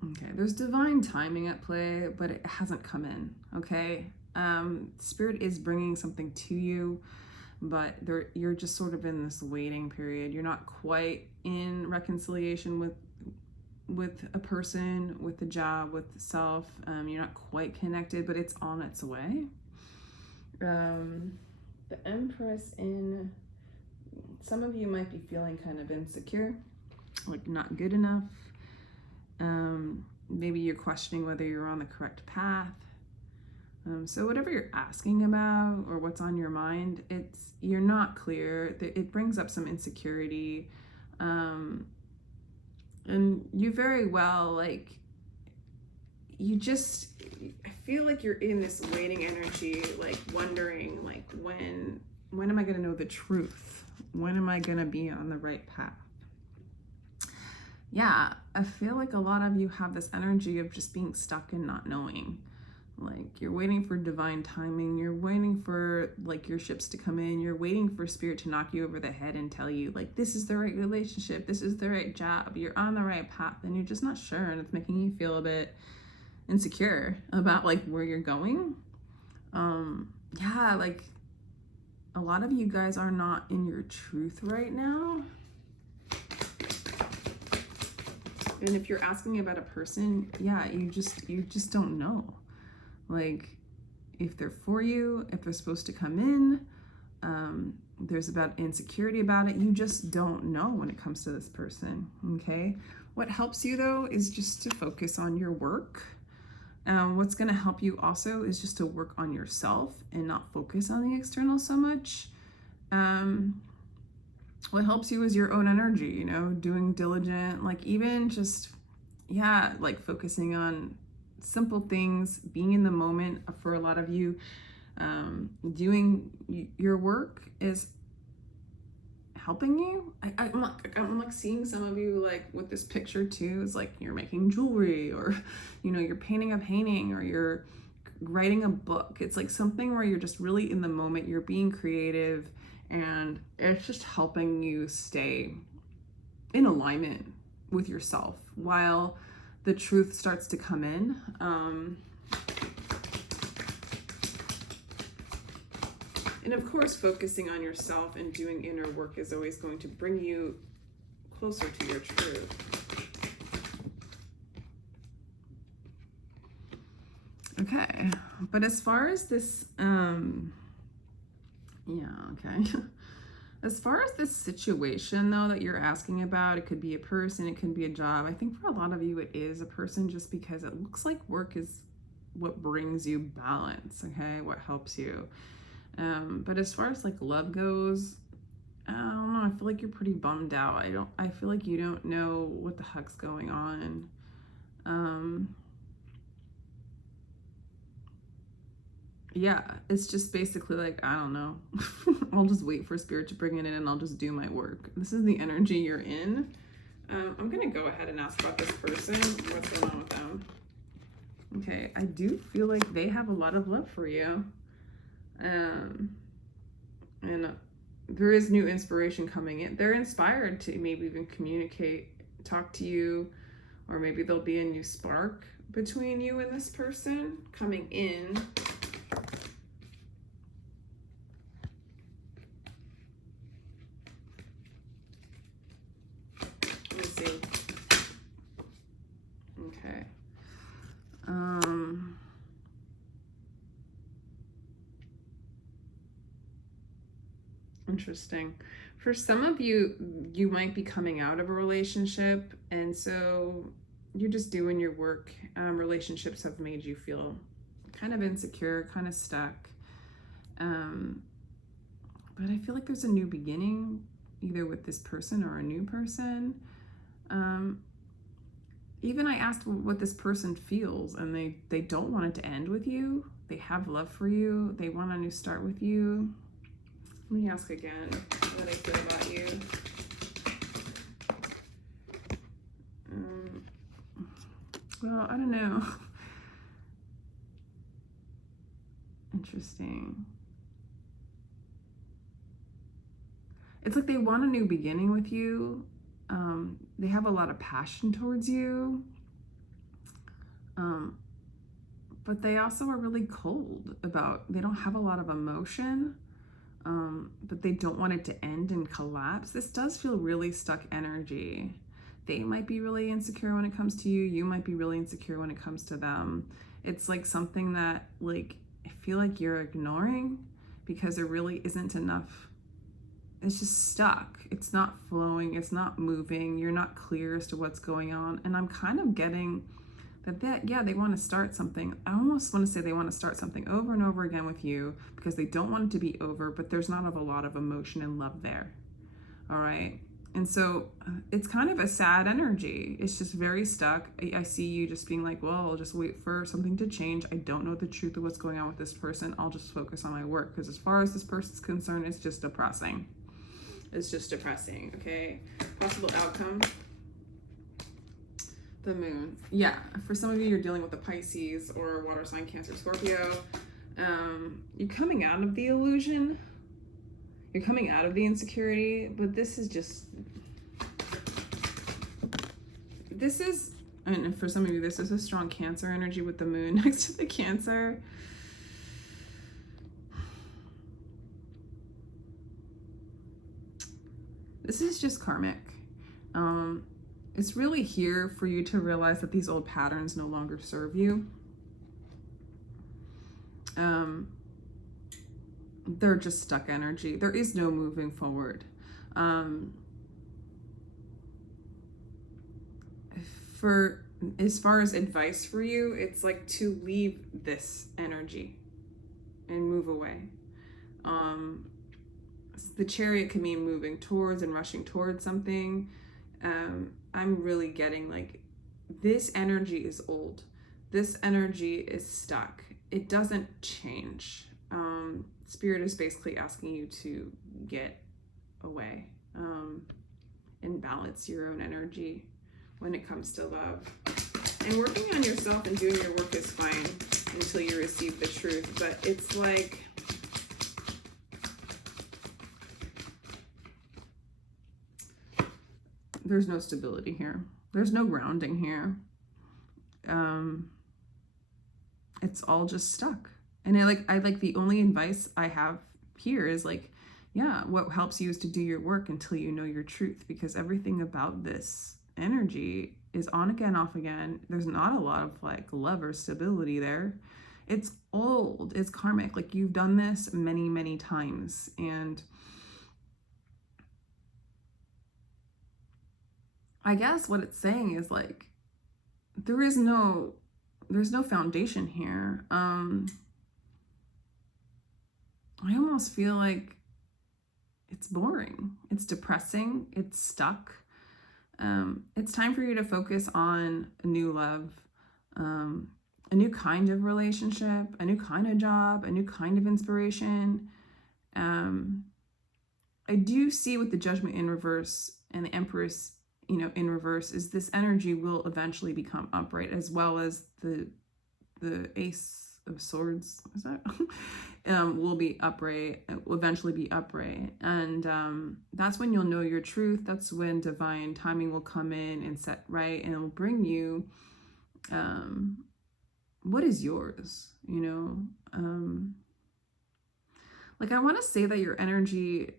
Okay, there's divine timing at play, but it hasn't come in, okay? Spirit is bringing something to you, but you're just sort of in this waiting period. You're not quite in reconciliation with a person, with the job, with the self. You're not quite connected, but it's on its way. The Empress in... Some of you might be feeling kind of insecure, like not good enough. Maybe you're questioning whether you're on the correct path. So whatever you're asking about or what's on your mind, you're not clear. It brings up some insecurity. And you very well, I feel like you're in this waiting energy, like wondering, like when am I going to know the truth? When am I going to be on the right path? Yeah, I feel like a lot of you have this energy of just being stuck and not knowing. Like you're waiting for divine timing. You're waiting for like your ships to come in. You're waiting for spirit to knock you over the head and tell you like, this is the right relationship. This is the right job. You're on the right path, and you're just not sure. And it's making you feel a bit insecure about like where you're going. Yeah, like a lot of you guys are not in your truth right now. And if you're asking about a person, yeah, you just don't know. Like if they're for you, if they're supposed to come in, there's about insecurity about it. You just don't know when it comes to this person, okay? What helps you though is just to focus on your work. What's gonna help you also is just to work on yourself and not focus on the external so much. What helps you is your own energy, doing diligent, like even just, yeah, like focusing on simple things, being in the moment. For a lot of you, doing your work is helping you. I'm like seeing some of you like with this picture too. It's like you're making jewelry, or you're painting a painting, or you're writing a book. It's like something where you're just really in the moment, you're being creative, and it's just helping you stay in alignment with yourself while the truth starts to come in. And of course, focusing on yourself and doing inner work is always going to bring you closer to your truth. Okay, but as far as this, as far as this situation though that you're asking about, it could be a person, it could be a job. I think for a lot of you it is a person, just because it looks like work is what brings you balance, okay, what helps you. But as far as like love goes, I don't know, I feel like you're pretty bummed out. I feel like you don't know what the heck's going on. Yeah, it's just basically like, I don't know. I'll just wait for spirit to bring it in and I'll just do my work. This is the energy you're in. I'm gonna go ahead and ask about this person. What's going on with them? Okay, I do feel like they have a lot of love for you. And there is new inspiration coming in. They're inspired to maybe even communicate, talk to you, or maybe there'll be a new spark between you and this person coming in. Let me see. Okay. Interesting. For some of you, you might be coming out of a relationship, and so you're just doing your work. Relationships have made you feel kind of insecure, kind of stuck. But I feel like there's a new beginning, either with this person or a new person. Even I asked what this person feels, and they don't want it to end with you. They have love for you. They want a new start with you. Let me ask again what I feel about you. Well, I don't know. Interesting. It's like they want a new beginning with you. They have a lot of passion towards you. But they also are really cold they don't have a lot of emotion. But they don't want it to end and collapse. This does feel really stuck energy. They might be really insecure when it comes to you. You might be really insecure when it comes to them. It's like something that I feel like you're ignoring because there really isn't enough. It's just stuck. It's not flowing. It's not moving. You're not clear as to what's going on. And I'm kind of getting that they want to start something. I almost want to say they want to start something over and over again with you because they don't want it to be over, but there's not a lot of emotion and love there. All right. And so it's kind of a sad energy. It's just very stuck. I see you just being like, well, I'll just wait for something to change. I don't know the truth of what's going on with this person. I'll just focus on my work because as far as this person's concerned, it's just depressing. It's just depressing. Okay. Possible outcome. The moon. Yeah, for some of you, you're dealing with a Pisces or water sign, Cancer, Scorpio. You're coming out of the illusion. You're coming out of the insecurity, but this is, and for some of you, this is a strong Cancer energy with the moon next to the Cancer. This is just karmic. It's really here for you to realize that these old patterns no longer serve you. They're just stuck energy. There is no moving forward. For as far as advice for you, it's like to leave this energy and move away. The Chariot can mean moving towards and rushing towards something. I'm really getting like this energy is old. This energy is stuck. It doesn't change. Spirit is basically asking you to get away and balance your own energy when it comes to love. And working on yourself and doing your work is fine until you receive the truth. But it's like, there's no stability here. There's no grounding here. It's all just stuck. And I like the only advice I have here is like, yeah, what helps you is to do your work until you know your truth, because everything about this energy is on again, off again. There's not a lot of like love or stability there. It's old, it's karmic. Like you've done this many, many times. And I guess what it's saying is like, there's no foundation here. I almost feel like it's boring. It's depressing. It's stuck. It's time for you to focus on a new love, a new kind of relationship, a new kind of job, a new kind of inspiration. I do see with the Judgment in reverse and the Empress, in reverse, is this energy will eventually become upright, as well as the Ace of Swords, is that? Will be upright, will eventually be upright. And that's when you'll know your truth. That's when divine timing will come in and set right, and it will bring you what is yours, you know? Like, I want to say that your energy,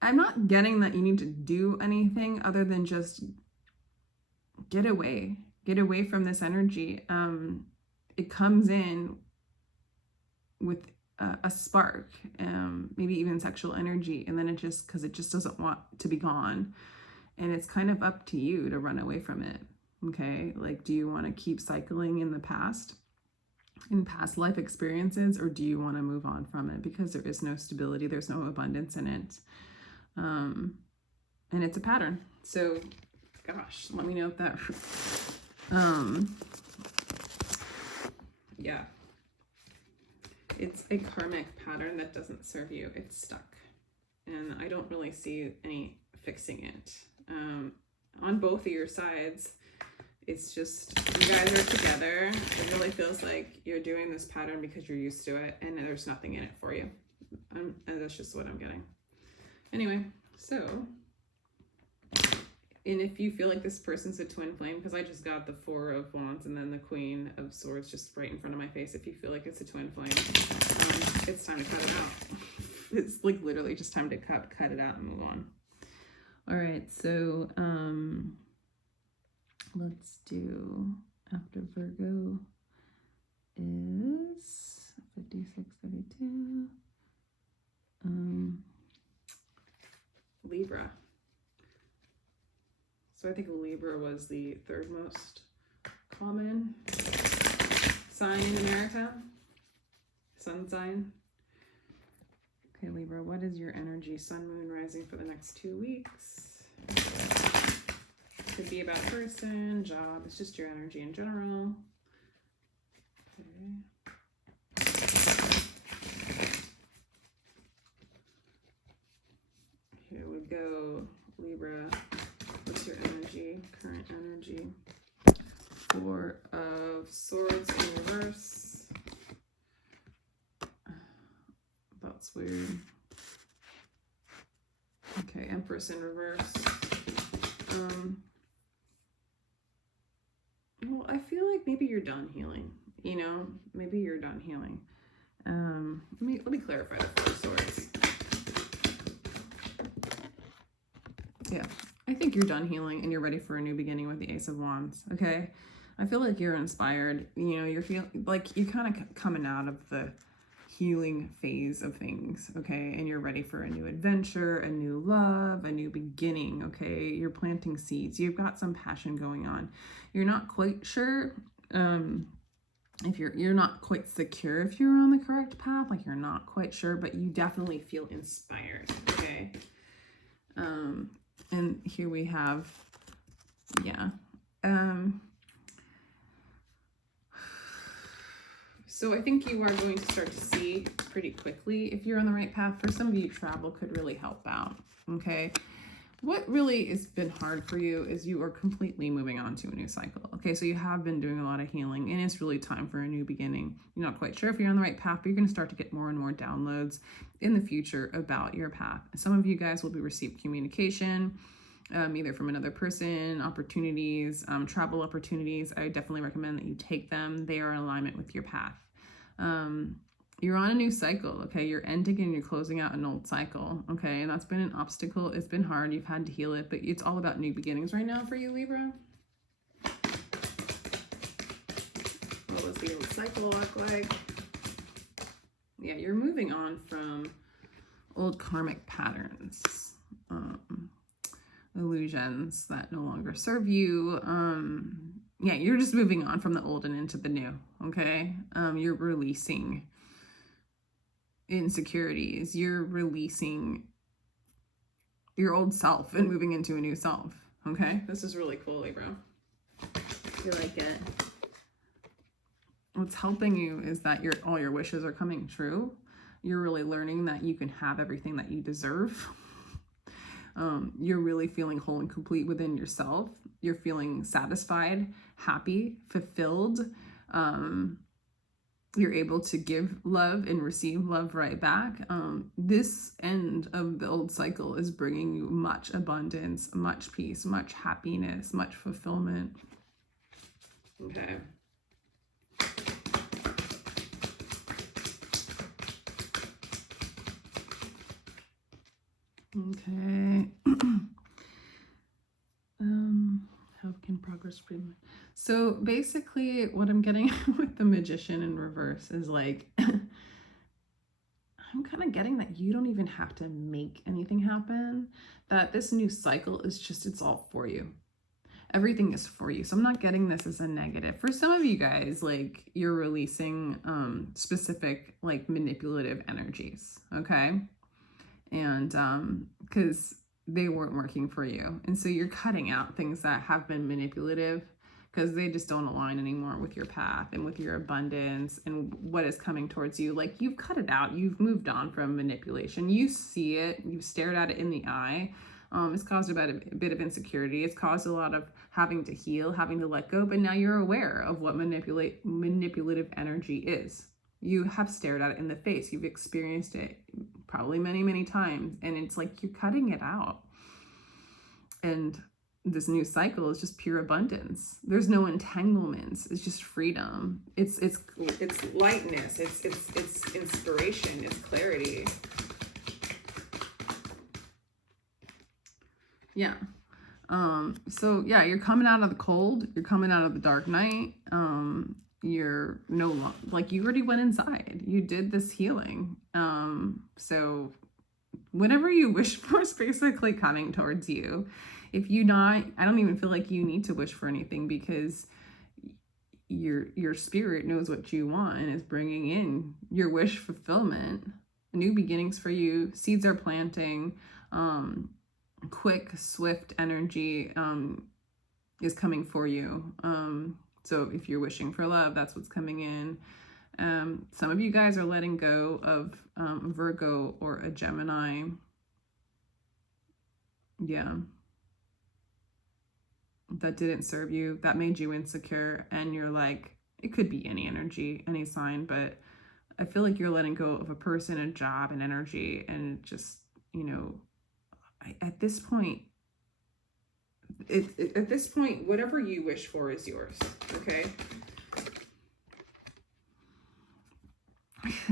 I'm not getting that you need to do anything other than just get away from this energy. It comes in with a spark, maybe even sexual energy, and then it just doesn't want to be gone, and it's kind of up to you to run away from it. Okay, like, do you want to keep cycling in the past, in past life experiences, or do you want to move on from it? Because there is no stability, there's no abundance in it, and it's a pattern. So gosh, let me know if that yeah, it's a karmic pattern that doesn't serve you. It's stuck, and I don't really see any fixing it on both of your sides. It's just, you guys are together. It really feels like you're doing this pattern because you're used to it, and there's nothing in it for you. And that's just what I'm getting. Anyway, so, and if you feel like this person's a twin flame, because I just got the Four of Wands and then the Queen of Swords just right in front of my face. If you feel like it's a twin flame, it's time to cut it out. It's like literally just time to cut it out and move on. All right, so let's do, after Virgo is 56, 32. Libra. So I think Libra was the third most common sign in America. Sun sign. Okay, Libra, what is your energy? Sun, moon, rising for the next 2 weeks. Could be about a person, job. It's just your energy in general. Okay. Here we go, Libra. What's your energy? Current energy. Four of Swords in reverse. That's weird. Okay, Empress in reverse. Well, I feel like maybe you're done healing. You know, maybe you're done healing. Let me clarify the Four of Swords. Yeah, I think you're done healing and you're ready for a new beginning with the Ace of Wands. Okay, I feel like you're inspired. You know, you're feeling like you're kind of coming out of the healing phase of things, okay, and you're ready for a new adventure, a new love, a new beginning. Okay, you're planting seeds, you've got some passion going on. You're not quite sure if you're not quite secure if you're on the correct path, like you're not quite sure, but you definitely feel inspired. Okay, and here we have, yeah, so I think you are going to start to see pretty quickly if you're on the right path. For some of you, travel could really help out, okay? What really has been hard for you is you are completely moving on to a new cycle, okay? So you have been doing a lot of healing, and it's really time for a new beginning. You're not quite sure if you're on the right path, but you're going to start to get more and more downloads in the future about your path. Some of you guys will be receiving communication, either from another person, opportunities, travel opportunities. I definitely recommend that you take them. They are in alignment with your path. You're on a new cycle, okay? You're ending and you're closing out an old cycle, okay? And that's been an obstacle. It's been hard. You've had to heal it, but it's all about new beginnings right now for you, Libra. What was the old cycle look like? Yeah, you're moving on from old karmic patterns, illusions that no longer serve you. Yeah, you're just moving on from the old and into the new, okay? You're releasing insecurities. You're releasing your old self and moving into a new self, okay? This is really cool, Libra. You like it? What's helping you is that all your wishes are coming true. You're really learning that you can have everything that you deserve. You're really feeling whole and complete within yourself. You're feeling satisfied, happy, fulfilled. You're able to give love and receive love right back. This end of the old cycle is bringing you much abundance, much peace, much happiness, much fulfillment. Okay. Okay. How can progress bring? So basically what I'm getting with the Magician in reverse is like, I'm kind of getting that you don't even have to make anything happen, that this new cycle is just, it's all for you. Everything is for you. So I'm not getting this as a negative. For some of you guys, like you're releasing specific like manipulative energies, okay? And because they weren't working for you. And so you're cutting out things that have been manipulative because they just don't align anymore with your path and with your abundance and what is coming towards you. Like you've cut it out. You've moved on from manipulation. You see it. You've stared at it in the eye. It's caused about a bit of insecurity. It's caused a lot of having to heal, having to let go. But now you're aware of what manipulative energy is. You have stared at it in the face. You've experienced it probably many, many times. And it's like you're cutting it out. And this new cycle is just pure abundance. There's no entanglements. It's just freedom. It's lightness. It's inspiration. It's clarity. Yeah. So yeah, you're coming out of the cold. You're coming out of the dark night. You're no longer, like you already went inside. You did this healing. So whatever you wish for is basically coming towards you. If you not, I don't even feel like you need to wish for anything because your spirit knows what you want and is bringing in your wish fulfillment. New beginnings for you. Seeds are planting. Quick, swift energy is coming for you. So if you're wishing for love, that's what's coming in. Some of you guys are letting go of Virgo or a Gemini. Yeah. That didn't serve you, that made you insecure, and you're like, it could be any energy, any sign, but I feel like you're letting go of a person, a job, an energy, and just, you know, at this point, at this point, whatever you wish for is yours, okay?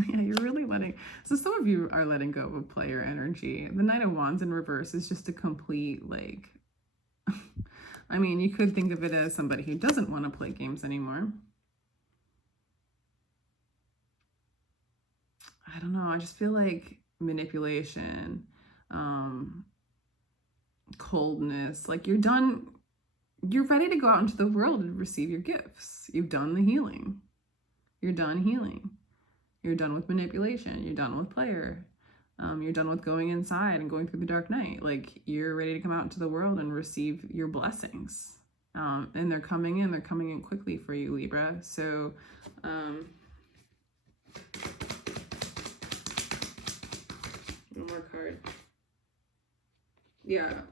Yeah, you're really letting, so some of you are letting go of a player energy. The Knight of Wands in reverse is just a complete, like, I mean, you could think of it as somebody who doesn't want to play games anymore. I don't know. I just feel like manipulation, coldness, like you're done. You're ready to go out into the world and receive your gifts. You've done the healing. You're done healing. You're done with manipulation. You're done with player. You're done with going inside and going through the dark night. Like you're ready to come out into the world and receive your blessings. And they're coming in quickly for you, Libra. So, one more card. Yeah.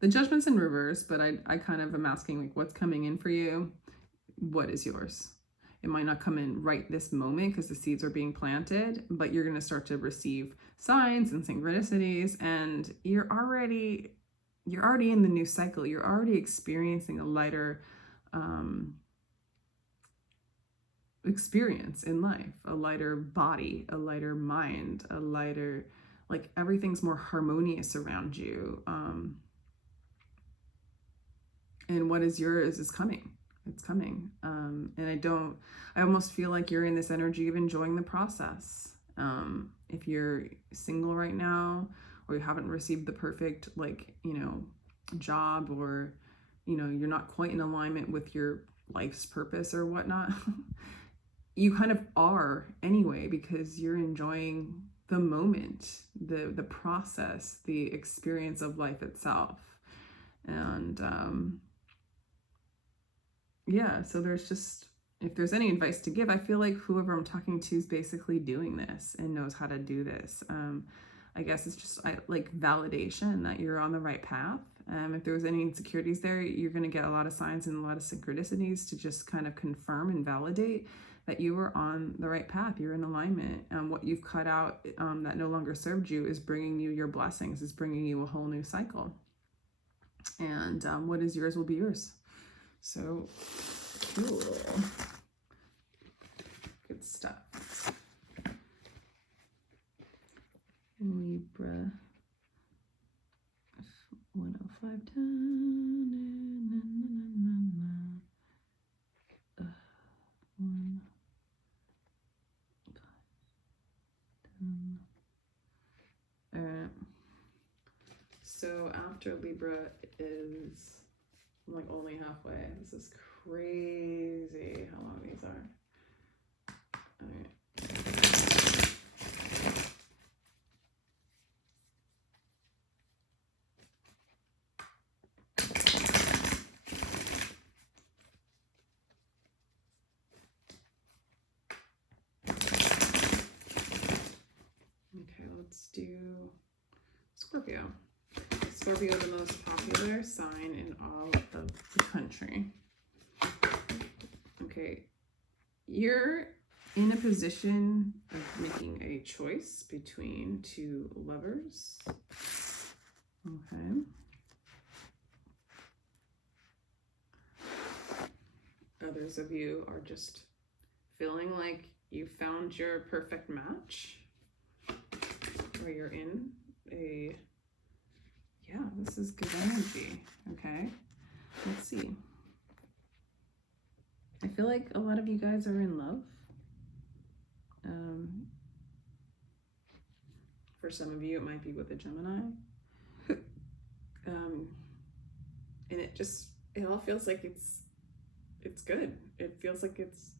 The Judgment's in reverse, but I kind of am asking like what's coming in for you? What is yours? It might not come in right this moment because the seeds are being planted, but you're going to start to receive signs and synchronicities, and you're already in the new cycle. You're already experiencing a lighter experience in life, a lighter body, a lighter mind, a lighter, like everything's more harmonious around you. And what is yours is coming. It's coming. And I almost feel like you're in this energy of enjoying the process. If you're single right now, or you haven't received the perfect, like, you know, job, or, you know, you're not quite in alignment with your life's purpose or whatnot, you kind of are anyway, because you're enjoying the moment, the process, the experience of life itself. And, yeah, so there's just, if there's any advice to give, I feel like whoever I'm talking to is basically doing this and knows how to do this. I guess it's just like validation that you're on the right path. If there was any insecurities there, you're going to get a lot of signs and a lot of synchronicities to just kind of confirm and validate that you were on the right path. You're in alignment. What you've cut out that no longer served you is bringing you your blessings, is bringing you a whole new cycle. And what is yours will be yours. So cool. Good stuff. Libra. 105 All right. So after Libra is, I'm like only halfway. This is crazy how long these are. All right. Let's do Scorpio. Scorpio, the most popular sign in all of the country. Okay, you're in a position of making a choice between two lovers. Okay. Others of you are just feeling like you found your perfect match. Or you're in a, yeah, this is good energy. Okay, let's see. I feel like a lot of you guys are in love. For some of you, it might be with a Gemini. And it all feels like it's good. It feels like it's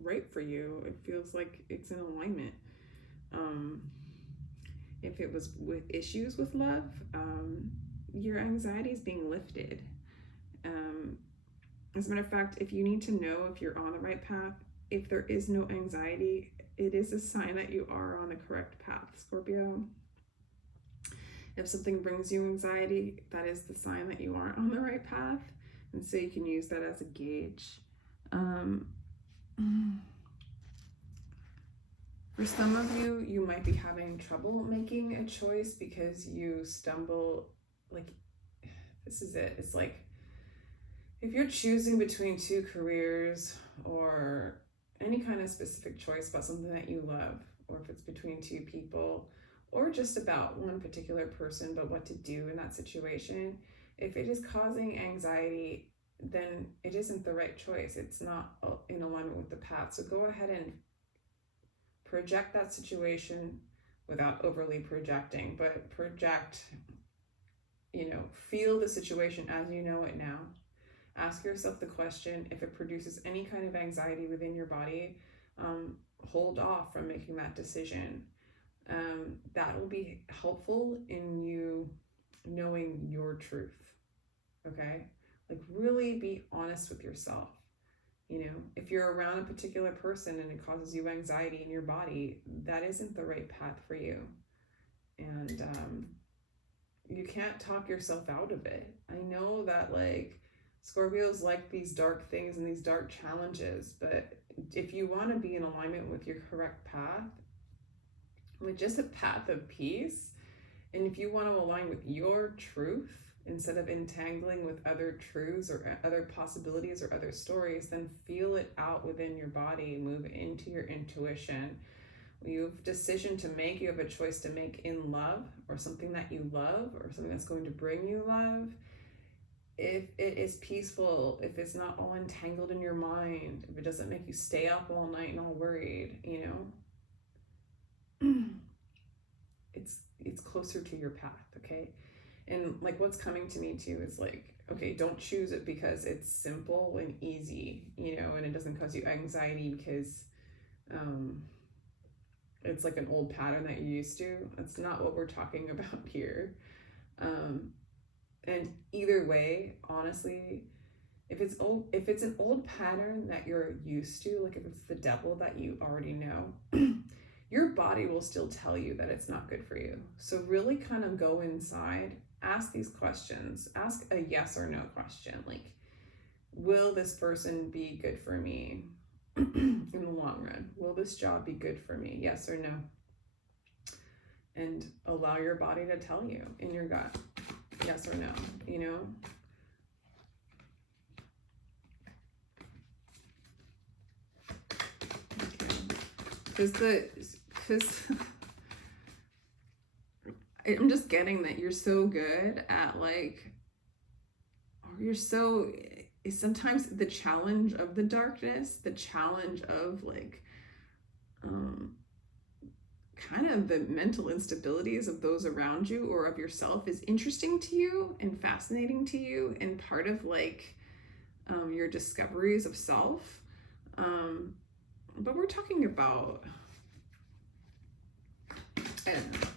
right for you. It feels like it's in alignment. If it was with issues with love, your anxiety is being lifted. As a matter of fact, if you need to know if you're on the right path, if there is no anxiety, it is a sign that you are on the correct path, Scorpio. If something brings you anxiety, that is the sign that you aren't on the right path. And so you can use that as a gauge. For some of you, you might be having trouble making a choice because you stumble, like, this is it. It's like, if you're choosing between two careers or any kind of specific choice about something that you love, or if it's between two people, or just about one particular person, but what to do in that situation, if it is causing anxiety, then it isn't the right choice. It's not in alignment with the path. So go ahead and project that situation without overly projecting, but project, feel the situation as you know it now. Ask yourself the question, if it produces any kind of anxiety within your body, hold off from making that decision. That will be helpful in you knowing your truth, okay? Like, really be honest with yourself. If you're around a particular person and it causes you anxiety in your body, that isn't the right path for you. And you can't talk yourself out of it. I know that, like, Scorpios like these dark things and these dark challenges, but if you want to be in alignment with your correct path, with just a path of peace, and if you want to align with your truth instead of entangling with other truths or other possibilities or other stories, then feel it out within your body. Move into your intuition. You have a decision to make. You have a choice to make in love, or something that you love, or something that's going to bring you love. If it is peaceful, if it's not all entangled in your mind, if it doesn't make you stay up all night and all worried, it's closer to your path, okay? And like, what's coming to me too is like, okay, don't choose it because it's simple and easy, and it doesn't cause you anxiety because it's like an old pattern that you're used to. That's not what we're talking about here. And either way, honestly, if it's an old pattern that you're used to, like if it's the devil that you already know, your body will still tell you that it's not good for you. So really kind of go inside, ask these questions, ask a yes or no question. Like, will this person be good for me in the long run? Will this job be good for me? Yes or no? And allow your body to tell you in your gut, yes or no, you know? Okay. Because I'm just getting that you're so good at like, or you're so, sometimes the challenge of the darkness, the challenge of like, kind of the mental instabilities of those around you or of yourself is interesting to you and fascinating to you and part of like your discoveries of self. But we're talking about, I don't know,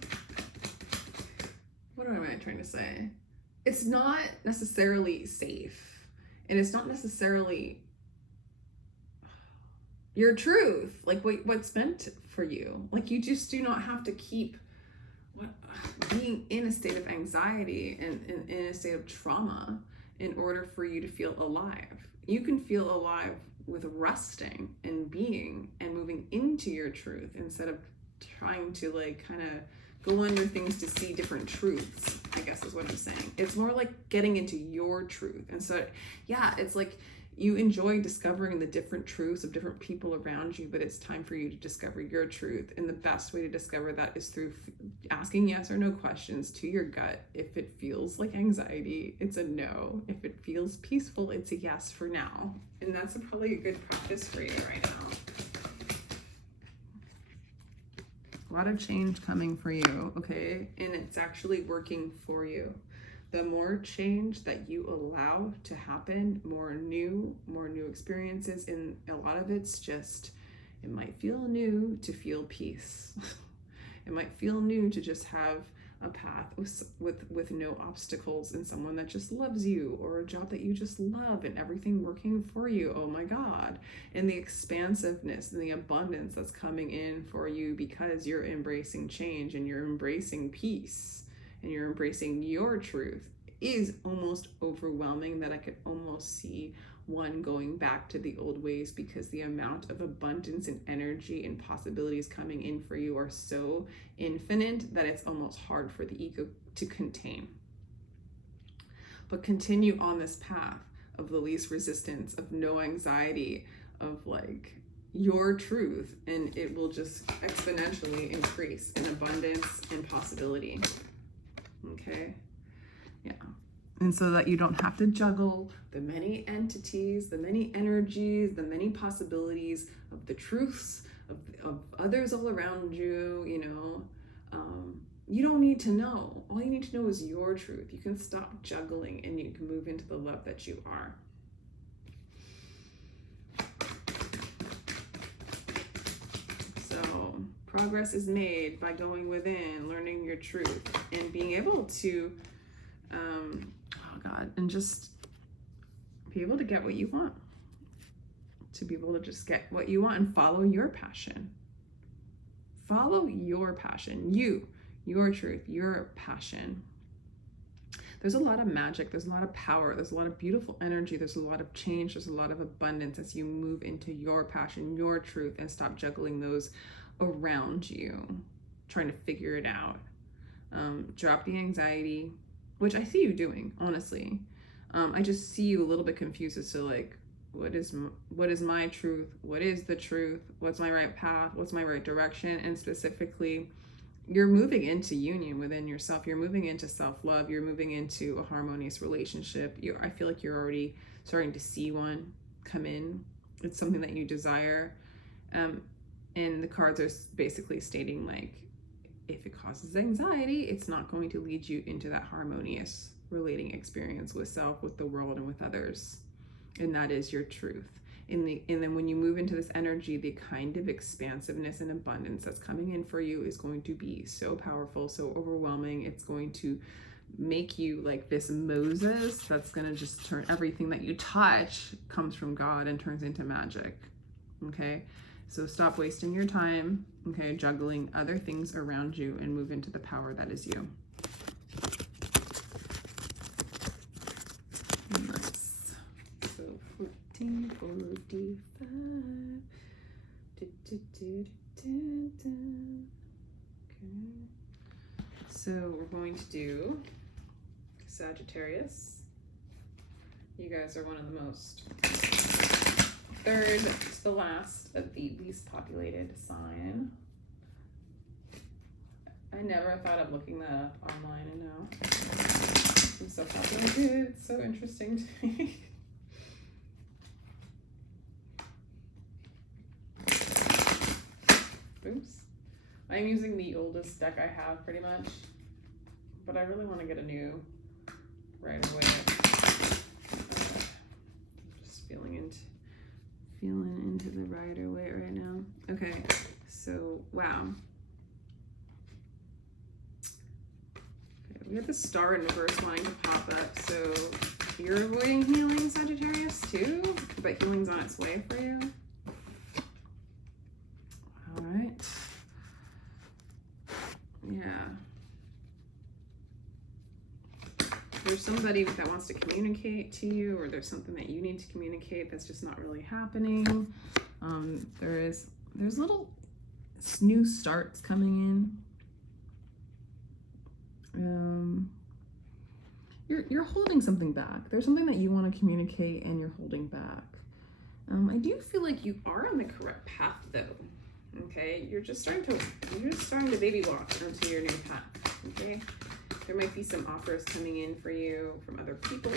what am I trying to say? It's not necessarily safe, and it's not necessarily your truth, like what's meant for you. Like, you just do not have to keep being in a state of anxiety and in a state of trauma in order for you to feel alive. You can feel alive with resting and being and moving into your truth instead of trying to like kind of go under things to see different truths, I guess is what I'm saying. It's more like getting into your truth. And so, yeah, it's like you enjoy discovering the different truths of different people around you, but it's time for you to discover your truth. And the best way to discover that is through asking yes or no questions to your gut. If it feels like anxiety, it's a no. If it feels peaceful, it's a yes for now. And that's probably a good practice for you right now. A lot of change coming for you, okay? And it's actually working for you. The more change that you allow to happen, more new experiences, and a lot of it's just, it might feel new to feel peace. It might feel new to just have a path with no obstacles and someone that just loves you, or a job that you just love and everything working for you. Oh my God. And the expansiveness and the abundance that's coming in for you because you're embracing change and you're embracing peace and you're embracing your truth is almost overwhelming, that I could almost see one going back to the old ways, because the amount of abundance and energy and possibilities coming in for you are so infinite that it's almost hard for the ego to contain. But continue on this path of the least resistance, of no anxiety, of like your truth, and it will just exponentially increase in abundance and possibility. Okay? Yeah. And so that you don't have to juggle the many entities, the many energies, the many possibilities of the truths of others all around you, you know. You don't need to know. All you need to know is your truth. You can stop juggling and you can move into the love that you are. So progress is made by going within, learning your truth, and being able to and just be able to get what you want, to be able to just get what you want and follow your passion. Follow your passion, your truth, your passion. There's a lot of magic, there's a lot of power, there's a lot of beautiful energy, there's a lot of change, there's a lot of abundance as you move into your passion, your truth, and stop juggling those around you, trying to figure it out. Drop the anxiety, which I see you doing, honestly. I just see you a little bit confused as to like, what is my truth? What is the truth? What's my right path? What's my right direction? And specifically, you're moving into union within yourself. You're moving into self-love. You're moving into a harmonious relationship. I feel like you're already starting to see one come in. It's something that you desire. And the cards are basically stating like, if it causes anxiety, it's not going to lead you into that harmonious relating experience with self, with the world, and with others. And that is your truth. And then when you move into this energy, the kind of expansiveness and abundance that's coming in for you is going to be so powerful, so overwhelming. It's going to make you like this Moses that's going to just turn everything that you touch comes from God and turns into magic. Okay? So stop wasting your time, okay, juggling other things around you and move into the power that is you. Nice. So 14, 45. Okay. So we're going to do Sagittarius. You guys are one of the most, third to the last of the least populated sign. I never thought of looking that up online, and now I'm so populated. It's so interesting to me. Oops. I'm using the oldest deck I have pretty much, but I really want to get a new right away. Just feeling into the Rider Waite right now. Okay, so wow. Okay, we have the Star in reverse wanting to pop up. So you're avoiding healing, Sagittarius, too, but healing's on its way for you. All right. Yeah. There's somebody that wants to communicate to you, or there's something that you need to communicate that's just not really happening. There's little new starts coming in. You're holding something back. There's something that you want to communicate and you're holding back. I do feel like you are on the correct path though. Okay, you're just starting to baby walk onto your new path. Okay, there might be some offers coming in for you from other people,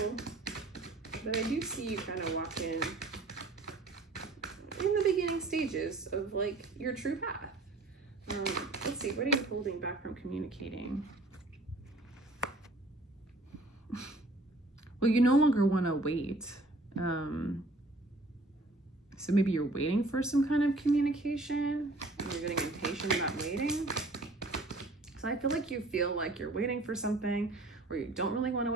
but I do see you kind of walking in the beginning stages of like your true path. Let's see, what are you holding back from communicating? Well, you no longer want to wait. So maybe you're waiting for some kind of communication. You're getting impatient about waiting. So I feel like you're waiting for something, or you don't really want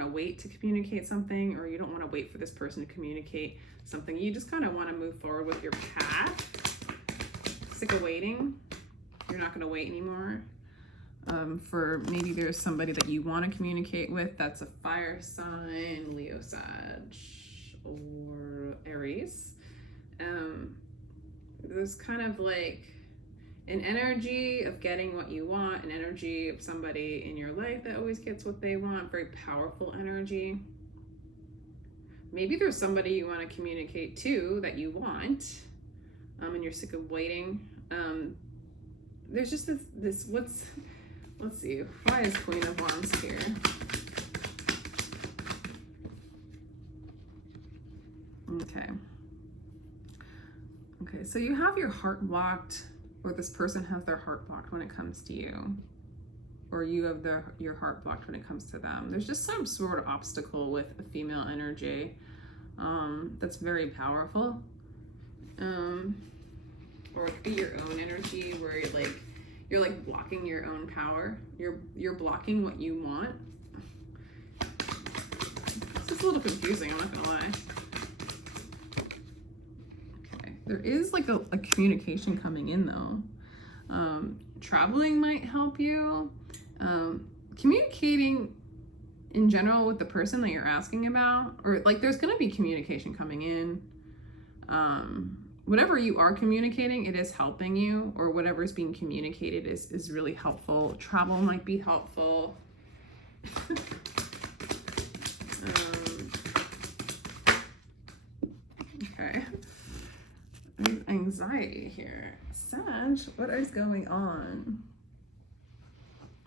to wait to communicate something, or you don't want to wait for this person to communicate something. You just kind of want to move forward with your path. Sick of waiting. You're not going to wait anymore. For maybe there's somebody that you want to communicate with that's a fire sign, Leo, Sag, or Aries. There's kind of like an energy of getting what you want, an energy of somebody in your life that always gets what they want, very powerful energy. Maybe there's somebody you want to communicate to that you want, and you're sick of waiting. There's just this let's see, why is Queen of Wands here? Okay, so you have your heart blocked, or this person has their heart blocked when it comes to you, or you have your heart blocked when it comes to them. There's just some sort of obstacle with a female energy that's very powerful, or it could be your own energy where you're like blocking your own power. You're blocking what you want. It's just a little confusing, I'm not gonna lie. There is like a communication coming in though. Traveling might help you. Communicating in general with the person that you're asking about, or like there's going to be communication coming in. Whatever you are communicating, it is helping you, or whatever is being communicated is really helpful. Travel might be helpful. Okay. There's anxiety here. Sag, what is going on?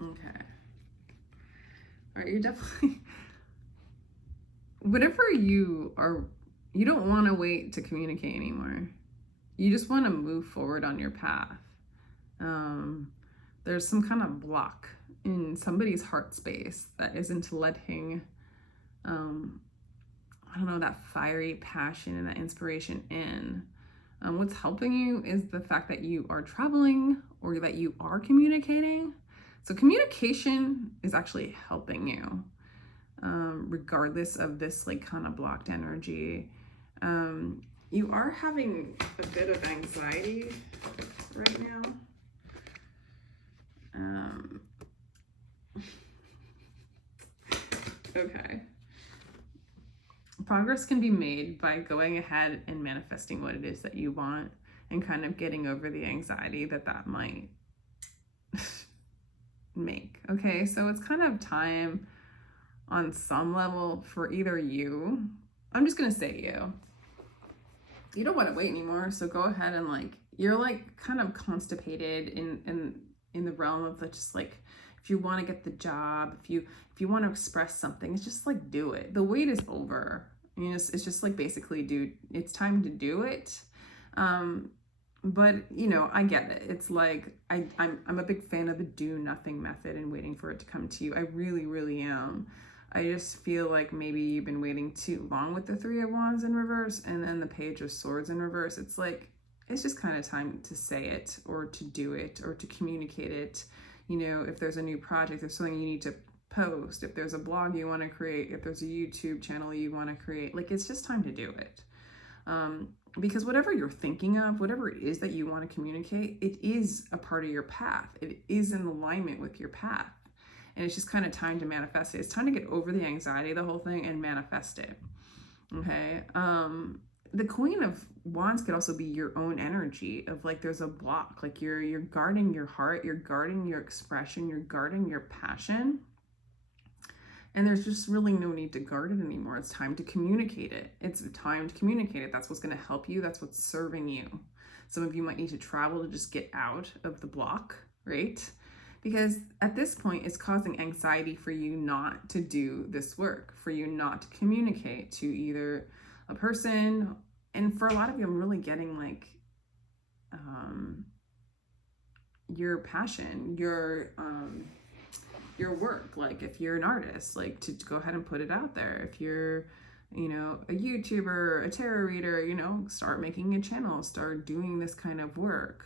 Okay. All right, you're definitely, whatever you don't want to wait to communicate anymore. You just want to move forward on your path. There's some kind of block in somebody's heart space that isn't letting, I don't know, that fiery passion and that inspiration in. What's helping you is the fact that you are traveling or that you are communicating. So communication is actually helping you, regardless of this like kind of blocked energy. You are having a bit of anxiety right now. Okay. Progress can be made by going ahead and manifesting what it is that you want and kind of getting over the anxiety that might make. Okay, so it's kind of time on some level for either you, I'm just gonna say you don't want to wait anymore, so go ahead and like, you're like kind of constipated in the realm of the, just like, if you want to get the job, if you want to express something, it's just like, do it. The wait is over. You know, it's just like, basically, dude, it's time to do it. But you know, I get it. It's like, I'm a big fan of the do nothing method and waiting for it to come to you. I really, really am. I just feel like maybe you've been waiting too long with the Three of Wands in reverse and then the Page of Swords in reverse. It's like, it's just kind of time to say it or to do it or to communicate it. You know, if there's a new project, there's something you need to post, if there's a blog you want to create, if there's a YouTube channel you want to create, like, it's just time to do it. Because whatever you're thinking of, whatever it is that you want to communicate, it is a part of your path. It is in alignment with your path. And it's just kind of time to manifest it. It's time to get over the anxiety of the whole thing and manifest it. Okay. The Queen of Wands could also be your own energy of like, there's a block, like you're guarding your heart, you're guarding your expression, you're guarding your passion. And there's just really no need to guard it anymore. It's time to communicate it. It's time to communicate it. That's what's going to help you. That's what's serving you. Some of you might need to travel to just get out of the block, right? Because at this point, it's causing anxiety for you not to do this work, for you not to communicate to either a person. And for a lot of you, I'm really getting like your passion, your work. Like if you're an artist, like to go ahead and put it out there. If you're, you know, a YouTuber, a tarot reader, you know, start making a channel, start doing this kind of work.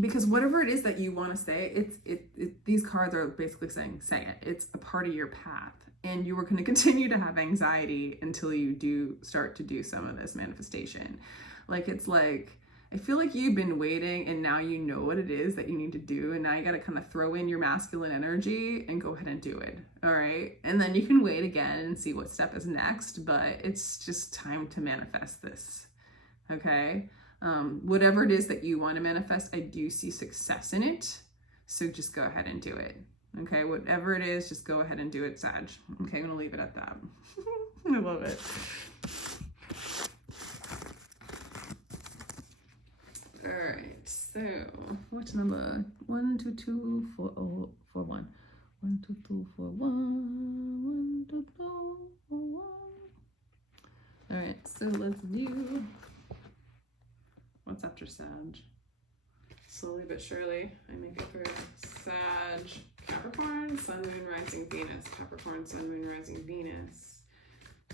Because whatever it is that you want to say, these cards are basically saying, say it. It's a part of your path. And you are going to continue to have anxiety until you do start to do some of this manifestation. Like, it's like, I feel like you've been waiting and now you know what it is that you need to do. And now you got to kind of throw in your masculine energy and go ahead and do it. All right. And then you can wait again and see what step is next. But it's just time to manifest this. Okay. Whatever it is that you want to manifest, I do see success in it. So just go ahead and do it. Okay, whatever it is, just go ahead and do it, Sag. Okay, I'm going to leave it at that. I love it. All right, so what's number? 1, 2, 2, 4, 0, 4, 1. 1, 2, 2, 4, 1. 1, 2, 2, 4, 1. All right, so let's do... What's after Sag? Slowly but surely, I make it through. Sag, Capricorn, Sun, Moon, Rising, Venus. Capricorn, Sun, Moon, Rising, Venus.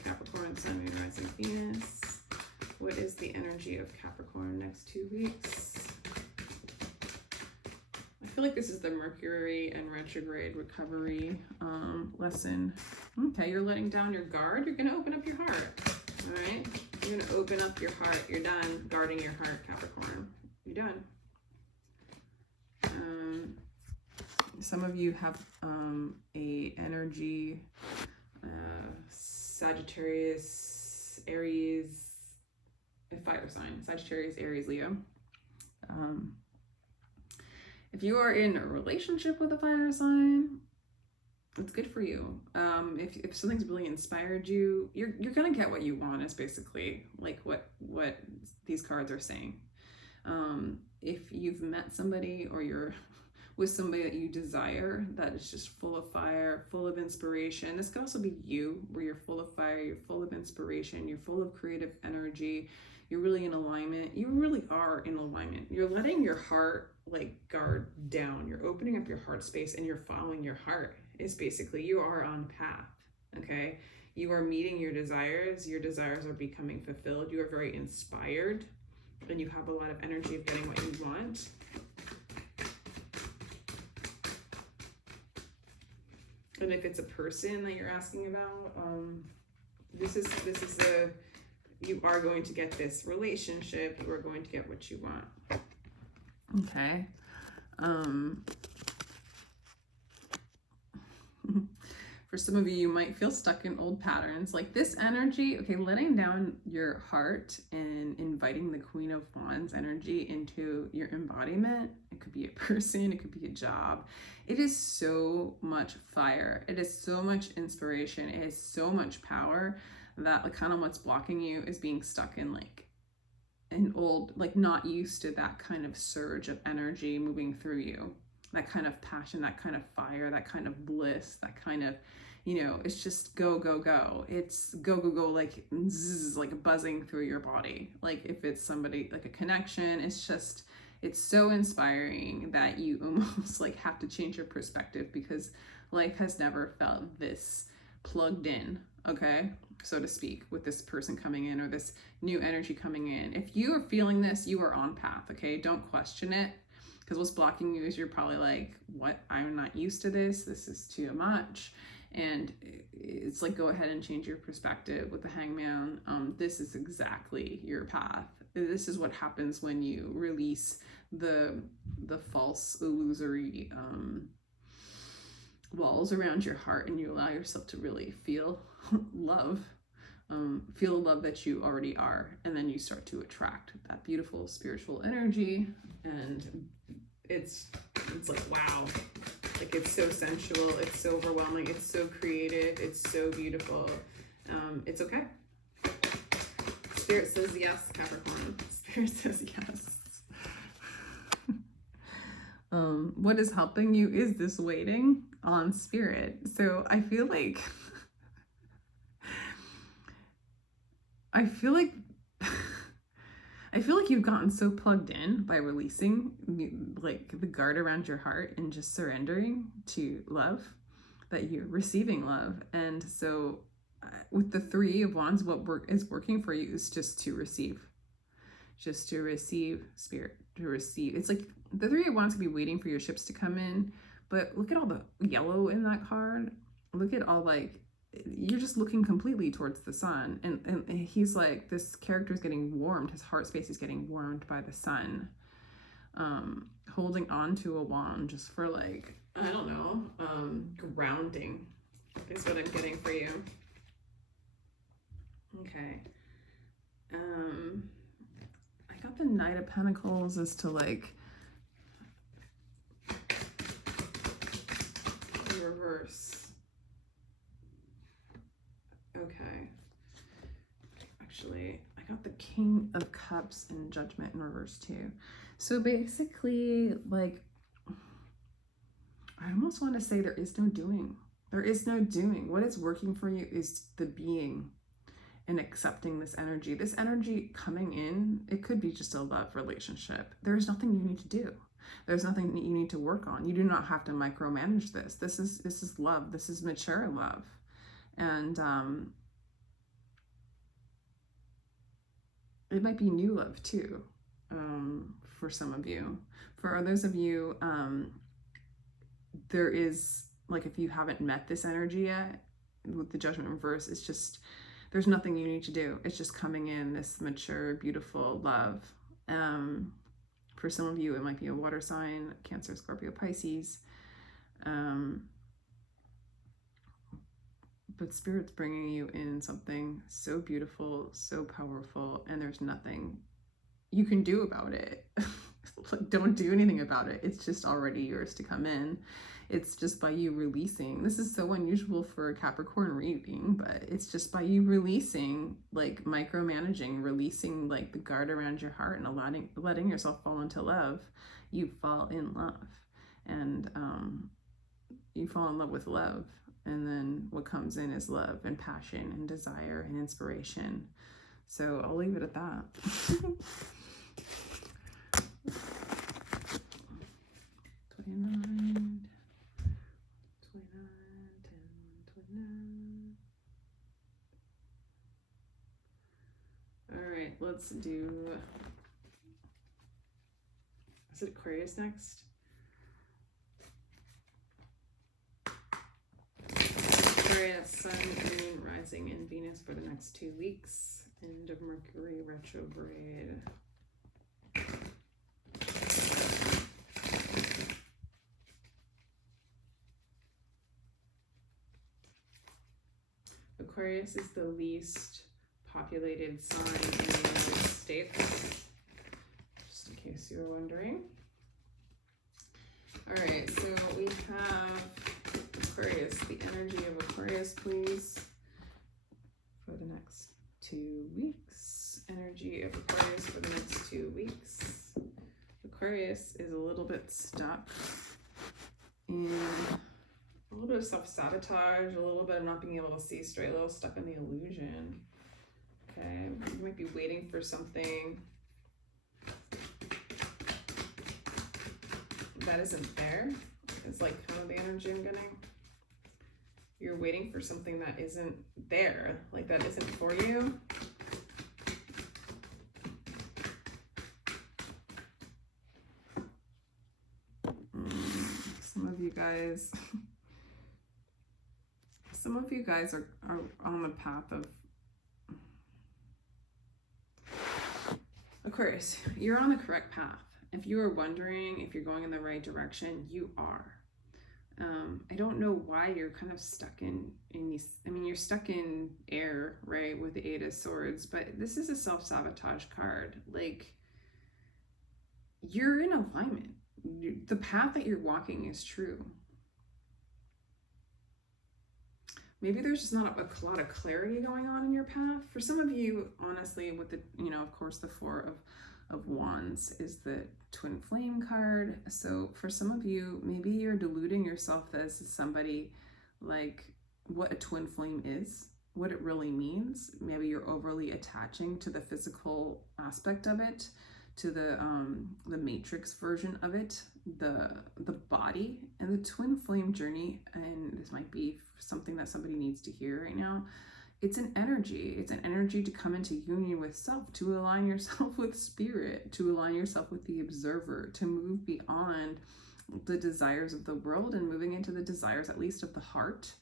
Capricorn, Sun, Moon, Rising, Venus. What is the energy of Capricorn next 2 weeks? I feel like this is the Mercury and retrograde recovery lesson. Okay, you're letting down your guard. You're going to open up your heart. All right? You're going to open up your heart. You're done guarding your heart, Capricorn. You're done. Some of you have a energy, Sagittarius, Aries, a fire sign. Sagittarius, Aries, Leo. If you are in a relationship with a fire sign, it's good for you. If something's really inspired you, you're gonna get what you want, is basically like what these cards are saying. If you've met somebody or you're with somebody that you desire, that is just full of fire, full of inspiration. This could also be you, where you're full of fire, you're full of inspiration, you're full of creative energy, you're really in alignment. You really are in alignment. You're letting your heart like guard down. You're opening up your heart space and you're following your heart. It's basically, you are on path, okay? You are meeting your desires are becoming fulfilled. You are very inspired and you have a lot of energy of getting what you want. And if it's a person that you're asking about, you are going to get this relationship. You are going to get what you want. Okay. For some of you, you might feel stuck in old patterns. Like this energy, okay, letting down your heart and inviting the Queen of Wands energy into your embodiment. It could be a person, it could be a job. It is so much fire. It is so much inspiration. It is so much power that like kind of what's blocking you is being stuck in like an old, like not used to that kind of surge of energy moving through you. That kind of passion, that kind of fire, that kind of bliss, that kind of, you know, it's just go, go, go. It's go, go, go, like zzz, like buzzing through your body. Like if it's somebody, like a connection, it's just, it's so inspiring that you almost like have to change your perspective because life has never felt this plugged in, okay, so to speak, with this person coming in or this new energy coming in. If you are feeling this, you are on path, okay? Don't question it. Because what's blocking you is you're probably like, what? I'm not used to this. This is too much. And it's like, go ahead and change your perspective with the Hangman. This is exactly your path. This is what happens when you release the false, illusory walls around your heart and you allow yourself to really feel love. Feel the love that you already are. And then you start to attract that beautiful spiritual energy. And it's like, wow, like it's so sensual, it's so overwhelming, it's so creative, it's so beautiful. It's okay. Spirit says yes, Capricorn. Spirit says yes. What is helping you is this waiting on spirit. So I feel like you've gotten so plugged in by releasing like the guard around your heart and just surrendering to love that you're receiving love. And so with the Three of Wands, what is working for you is just to receive spirit, to receive. It's like the Three of Wands could be waiting for your ships to come in, but look at all the yellow in that card. Look at all like, you're just looking completely towards the sun, and he's like, this character is getting warmed, his heart space is getting warmed by the sun, holding on to a wand just for like, I don't know, grounding is what I'm getting for you. Okay. I got the Knight of Pentacles as to like reverse. Okay. Actually, I got the King of Cups in Judgment in reverse too. So basically, like, I almost want to say there is no doing. There is no doing. What is working for you is the being and accepting this energy. This energy coming in, it could be just a love relationship. There's nothing you need to do. There's nothing that you need to work on. You do not have to micromanage this. This is love. This is mature love. And it might be new love too, for some of you. For others of you, there is, like, if you haven't met this energy yet, with the Judgment reverse, it's just, there's nothing you need to do. It's just coming in, this mature, beautiful love. For some of you, it might be a water sign, Cancer, Scorpio, Pisces. But Spirit's bringing you in something so beautiful, so powerful, and there's nothing you can do about it. Like, don't do anything about it. It's just already yours to come in. It's just by you releasing. This is so unusual for a Capricorn reading, but it's just by you releasing, like micromanaging, releasing like the guard around your heart and letting yourself fall into love. You fall in love, and you fall in love with love. And then what comes in is love and passion and desire and inspiration. So I'll leave it at that. 29, 10, 29. All right, let's do, is it Aquarius next? Aquarius, Sun, Moon, Rising, and Venus for the next 2 weeks. End of Mercury retrograde. Aquarius is the least populated sign in the United States, just in case you were wondering. All right, so we have Aquarius, the energy of Aquarius, please, for the next 2 weeks. Energy of Aquarius for the next 2 weeks. Aquarius is a little bit stuck in a little bit of self-sabotage, a little bit of not being able to see straight, a little stuck in the illusion. Okay, you might be waiting for something that isn't there. It's like kind of the energy I'm getting. You're waiting for something that isn't there, like that isn't for you. Some of you guys are on the path of Aquarius. You're on the correct path. If you are wondering if you're going in the right direction, you are. I don't know why you're kind of stuck in these. I mean, you're stuck in air, right, with the 8 of Swords, but this is a self-sabotage card. Like, you're in alignment. The path that you're walking is true. Maybe there's just not a lot of clarity going on in your path. For some of you, honestly, with the, of course, the 4 of Wands is the twin flame card. So for some of you, maybe you're deluding yourself as somebody, like what a twin flame is, what it really means. Maybe you're overly attaching to the physical aspect of it, to the matrix version of it, the body. And the twin flame journey, and this might be something that somebody needs to hear right now, it's an energy. It's an energy to come into union with self, to align yourself with spirit, to align yourself with the observer, to move beyond the desires of the world and moving into the desires, at least of the heart,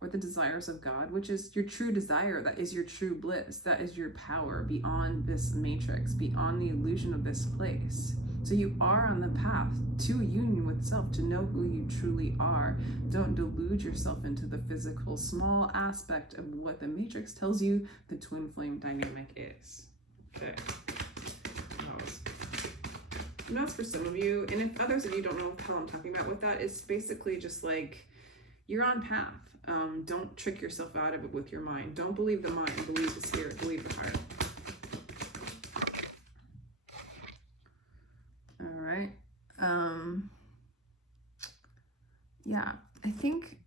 or the desires of God, which is your true desire. That is your true bliss. That is your power beyond this matrix, beyond the illusion of this place. So you are on the path to union with self, to know who you truly are. Don't delude yourself into the physical small aspect of what the matrix tells you the twin flame dynamic is. Okay. And that's for some of you. And if others of you don't know what the hell I'm talking about with that, it's basically just like, you're on path. Don't trick yourself out of it with your mind. Don't believe the mind, believe the spirit, believe the heart. All right. Yeah, I think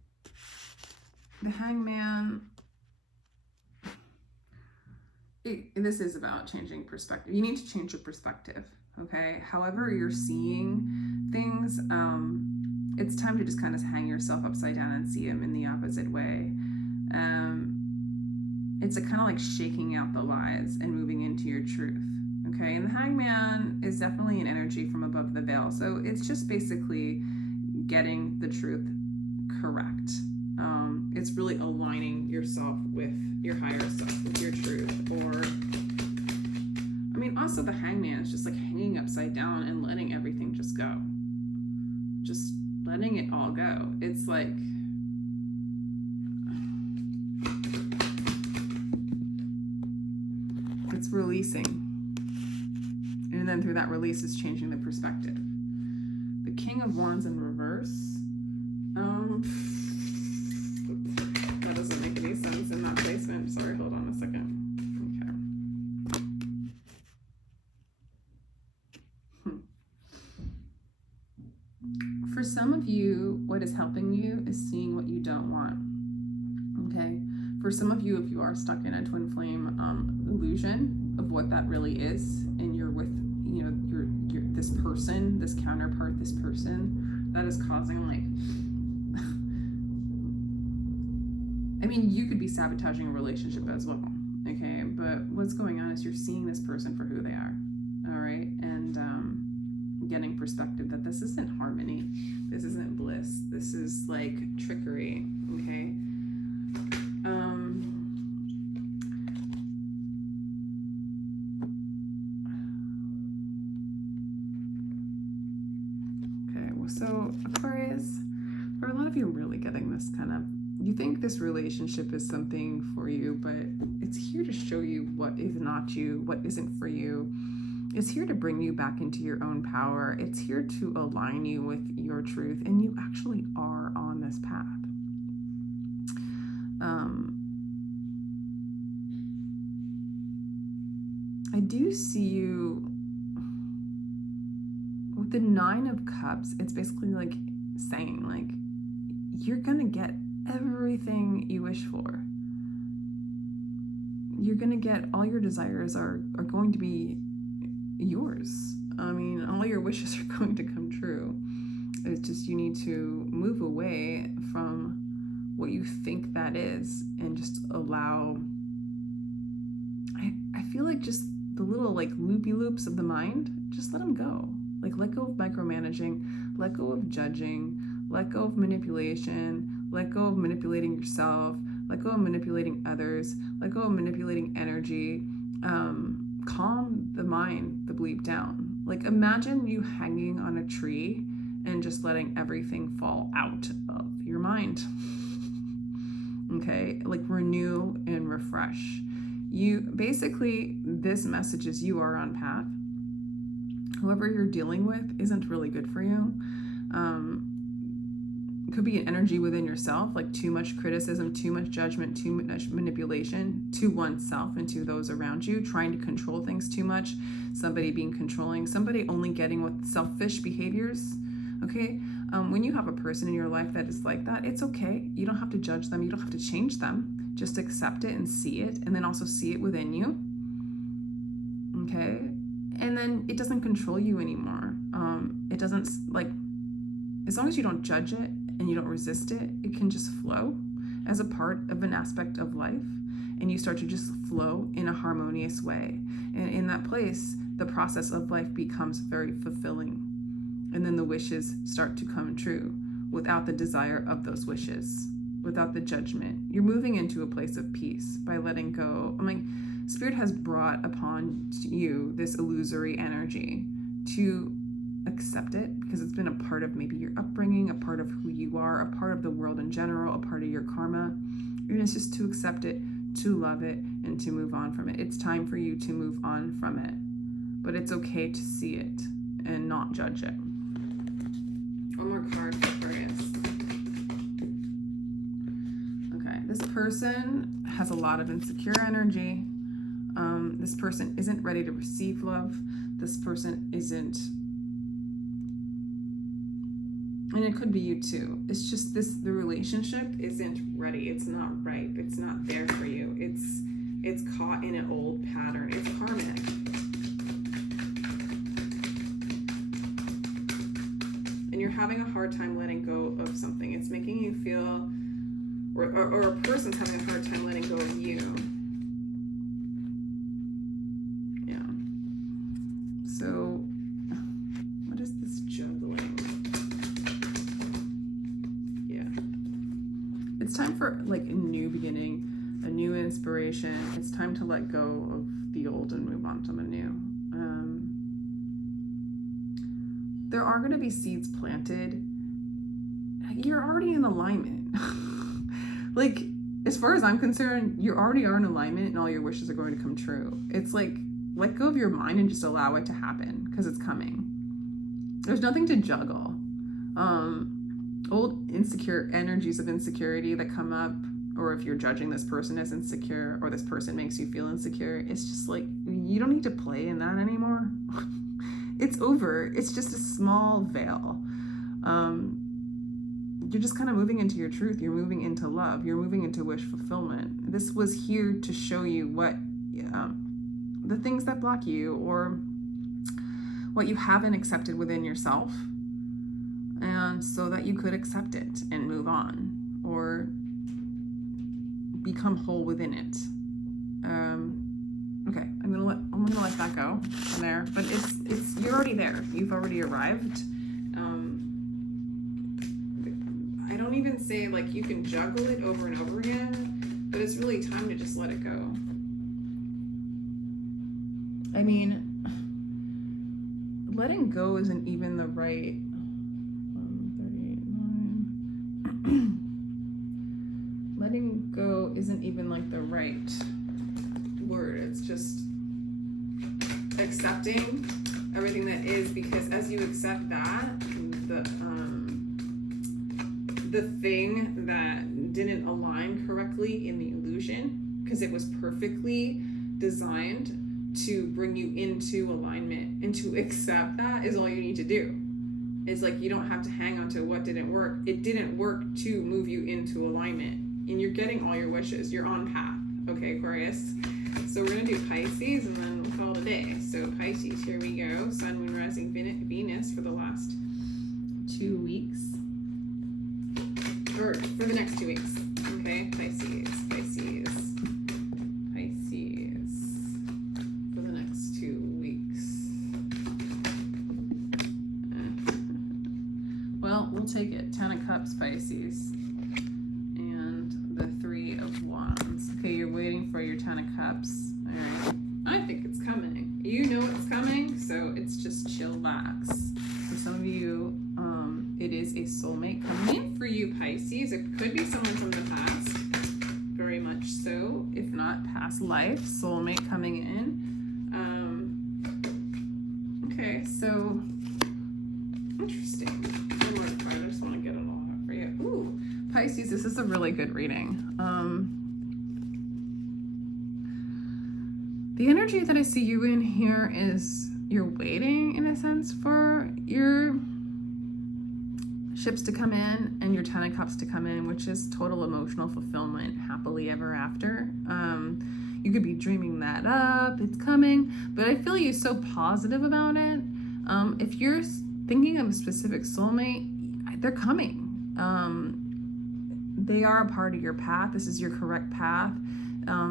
the Hangman, this is about changing perspective. You need to change your perspective, okay? However you're seeing things, it's time to just kind of hang yourself upside down and see them in the opposite way. It's a kind of like shaking out the lies and moving into your truth. Okay, and the Hangman is definitely an energy from above the veil. So it's just basically getting the truth correct. It's really aligning yourself with your higher self, with your truth. Or, I mean, also the Hangman is just like hanging upside down and letting everything just go. Just letting it all go. It's like, it's releasing. And then through that release is changing the perspective. The King of Wands in reverse. That doesn't make any sense in that placement. Sorry, hold on a second. Okay. For some of you, what is helping you is seeing what you don't want. Okay. For some of you, if you are stuck in a twin flame illusion of what that really is, and you're with, you're this person, this counterpart, this person that is causing, like, I mean, you could be sabotaging a relationship as well. Okay, but what's going on is you're seeing this person for who they are. All right, and getting perspective that this isn't harmony, this isn't bliss, this is like trickery. Okay. So Aquarius, for a lot of you, I'm really getting this kind of, you think this relationship is something for you, but it's here to show you what is not you, what isn't for you. It's here to bring you back into your own power. It's here to align you with your truth, and you actually are on this path. I do see you with the Nine of Cups. It's basically like saying, like, you're gonna get everything you wish for. You're gonna get all your desires are going to be yours. I mean, all your wishes are going to come true. It's just you need to move away from what you think that is and just allow, I feel like just the little like loopy loops of the mind, just let them go. Like, let go of micromanaging, let go of judging, let go of manipulation, let go of manipulating yourself, let go of manipulating others, let go of manipulating energy. Calm the mind, the bleep down. Like, imagine you hanging on a tree and just letting everything fall out of your mind. Okay, like renew and refresh. You basically, this message is you are on path. Whoever you're dealing with isn't really good for you. It could be an energy within yourself, like too much criticism, too much judgment, too much manipulation to oneself and to those around you, trying to control things too much, somebody being controlling, somebody only getting with selfish behaviors. Okay, when you have a person in your life that is like that, it's okay. You don't have to judge them. You don't have to change them. Just accept it and see it, and then also see it within you. Okay, and then it doesn't control you anymore. It doesn't, like, as long as you don't judge it and you don't resist it, it can just flow as a part of an aspect of life, and you start to just flow in a harmonious way. And in that place, the process of life becomes very fulfilling. And then the wishes start to come true without the desire of those wishes, without the judgment. You're moving into a place of peace by letting go. I mean, Spirit has brought upon you this illusory energy to accept it, because it's been a part of maybe your upbringing, a part of who you are, a part of the world in general, a part of your karma. And it's just to accept it, to love it, and to move on from it. It's time for you to move on from it. But it's okay to see it and not judge it. One more card for Aquarius. Okay, this person has a lot of insecure energy. This person isn't ready to receive love. This person isn't, and it could be you too. It's just the relationship isn't ready. It's not ripe. It's not there for you. It's caught in an old pattern. It's karmic. And you're having a hard time letting go of something. It's making you feel, or a person's having a hard time letting go of you. Yeah. So, what is this juggling? Yeah. It's time for like a new beginning, a new inspiration. It's time to let go of the old and move on to the new. There are going to be seeds planted. You're already in alignment. Like, as far as I'm concerned, you already are in alignment and all your wishes are going to come true. It's like, let go of your mind and just allow it to happen, because it's coming. There's nothing to juggle. Old insecure energies of insecurity that come up, or if you're judging this person as insecure, or this person makes you feel insecure, it's just like, you don't need to play in that anymore. It's over. It's just a small veil. You're just kind of moving into your truth. You're moving into love. You're moving into wish fulfillment. This was here to show you what the things that block you, or what you haven't accepted within yourself, and so that you could accept it and move on, or become whole within it. Okay, I'm gonna let that go from there. But it's you're already there. You've already arrived. I don't even say like you can juggle it over and over again, but it's really time to just let it go. I mean, letting go isn't even the right. even like the right word. It's just accepting everything that is, because as you accept that, the thing that didn't align correctly in the illusion, because it was perfectly designed to bring you into alignment, and to accept that is all you need to do. It's like you don't have to hang on to what didn't work. It didn't work to move you into alignment, and you're getting all your wishes. You're on path. Okay, Aquarius. So we're gonna do Pisces and then we'll call it a day. So Pisces, here we go. Sun, Moon, Rising, Venus for the last 2 weeks. Or for the next 2 weeks. Okay, Pisces. For the next 2 weeks. Well, we'll take it. 10 of Cups, Pisces. And the 3 of Wands. Okay, you're waiting for your 10 of Cups. All right. I think it's coming. You know it's coming, so it's just chillax. For some of you, it is a soulmate coming in for you, Pisces. It could be someone from the past, very much so. If not, past life, soulmate coming in. Okay, so interesting. One more card. I just want to get it all out for you. Ooh, Pisces, this is a really good reading. The energy that I see you in here is you're waiting, in a sense, for your ships to come in and your 10 of Cups to come in, which is total emotional fulfillment, happily ever after. You could be dreaming that up, it's coming, but I feel you so positive about it. If you're thinking of a specific soulmate, they're coming. They are a part of your path. This is your correct path.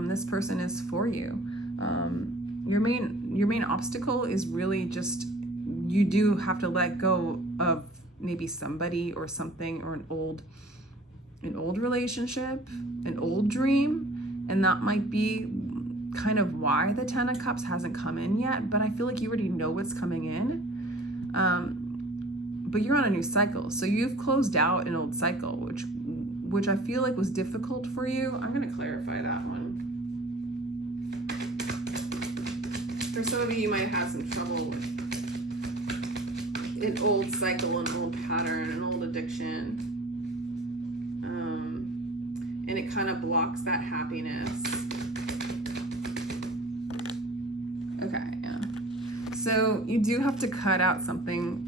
This person is for you. Your main obstacle is really just, you do have to let go of maybe somebody or something, or an old relationship, an old dream, and that might be kind of why the 10 of Cups hasn't come in yet. But I feel like you already know what's coming in. But you're on a new cycle, so you've closed out an old cycle, which I feel like was difficult for you. I'm going to clarify that one. For some of you might have some trouble with an old cycle, an old pattern, an old addiction. And it kind of blocks that happiness. Okay, yeah. So you do have to cut out something.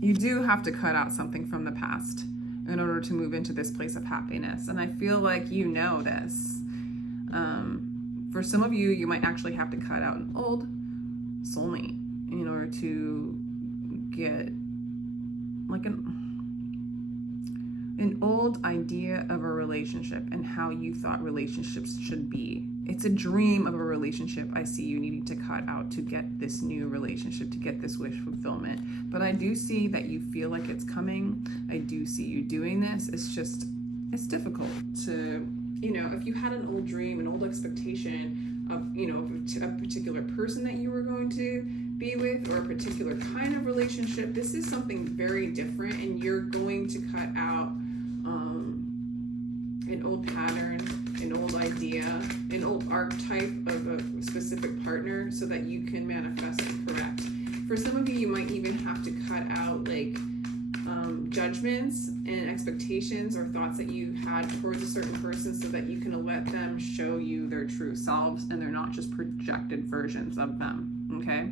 You do have to cut out something from the past in order to move into this place of happiness. And I feel like you know this. For some of you, you might actually have to cut out an old soulmate in order to get like an old idea of a relationship and how you thought relationships should be. It's a dream of a relationship I see you needing to cut out to get this new relationship, to get this wish fulfillment. But I do see that you feel like it's coming. I do see you doing this. It's it's difficult to, if you had an old dream, an old expectation of, a particular person that you were going to be with, or a particular kind of relationship, this is something very different, and you're going to cut out an old pattern, an old idea, an old archetype of a specific partner so that you can manifest it correct. For some of you, you might even have to cut out judgments and expectations or thoughts that you had towards a certain person so that you can let them show you their true selves and they're not just projected versions of them, okay?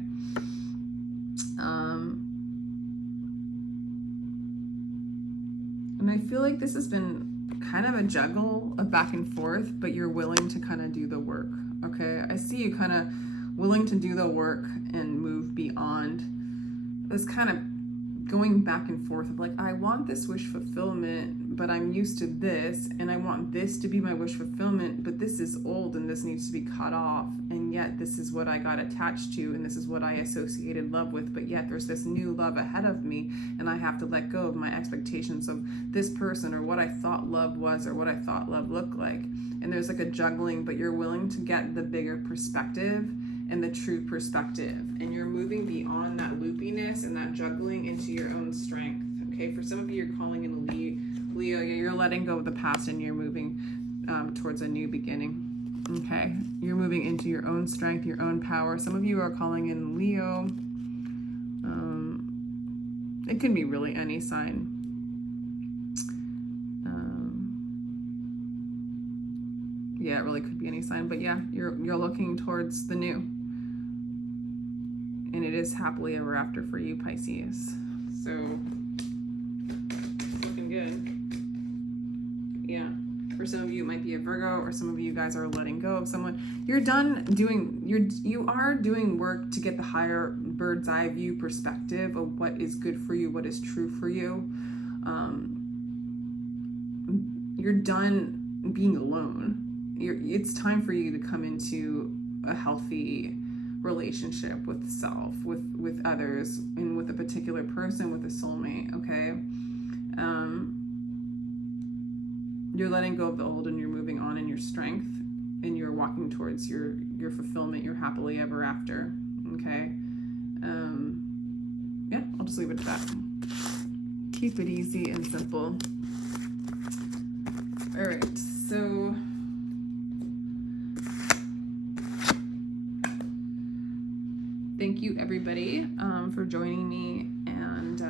And I feel like this has been kind of a juggle of back and forth, but you're willing to kind of do the work, okay? I see you kind of willing to do the work and move beyond this kind of going back and forth of I want this wish fulfillment, but I'm used to this, and I want this to be my wish fulfillment, but this is old and this needs to be cut off, and yet this is what I got attached to, and this is what I associated love with, but yet there's this new love ahead of me, and I have to let go of my expectations of this person, or what I thought love was, or what I thought love looked like. And there's a juggling, but you're willing to get the bigger perspective and the true perspective, and you're moving beyond that loopiness and that juggling into your own strength. Okay, for some of you, you're calling in Leo. You're letting go of the past and you're moving towards a new beginning. Okay, you're moving into your own strength, your own power. Some of you are calling in Leo. It can be really any sign. Yeah, it really could be any sign, but yeah, you're looking towards the new. And it is happily ever after for you, Pisces. So, it's looking good. Yeah. For some of you, it might be a Virgo, or some of you guys are letting go of someone. You're done doing, you are doing work to get the higher bird's eye view perspective of what is good for you, what is true for you. You're done being alone. It's time for you to come into a healthy relationship with self, with others, and with a particular person, with a soulmate. Okay. You're letting go of the old, and you're moving on in your strength, and you're walking towards your fulfillment, your happily ever after. Okay. Yeah, I'll just leave it at that. Keep it easy and simple. All right, so thank you everybody for joining me, and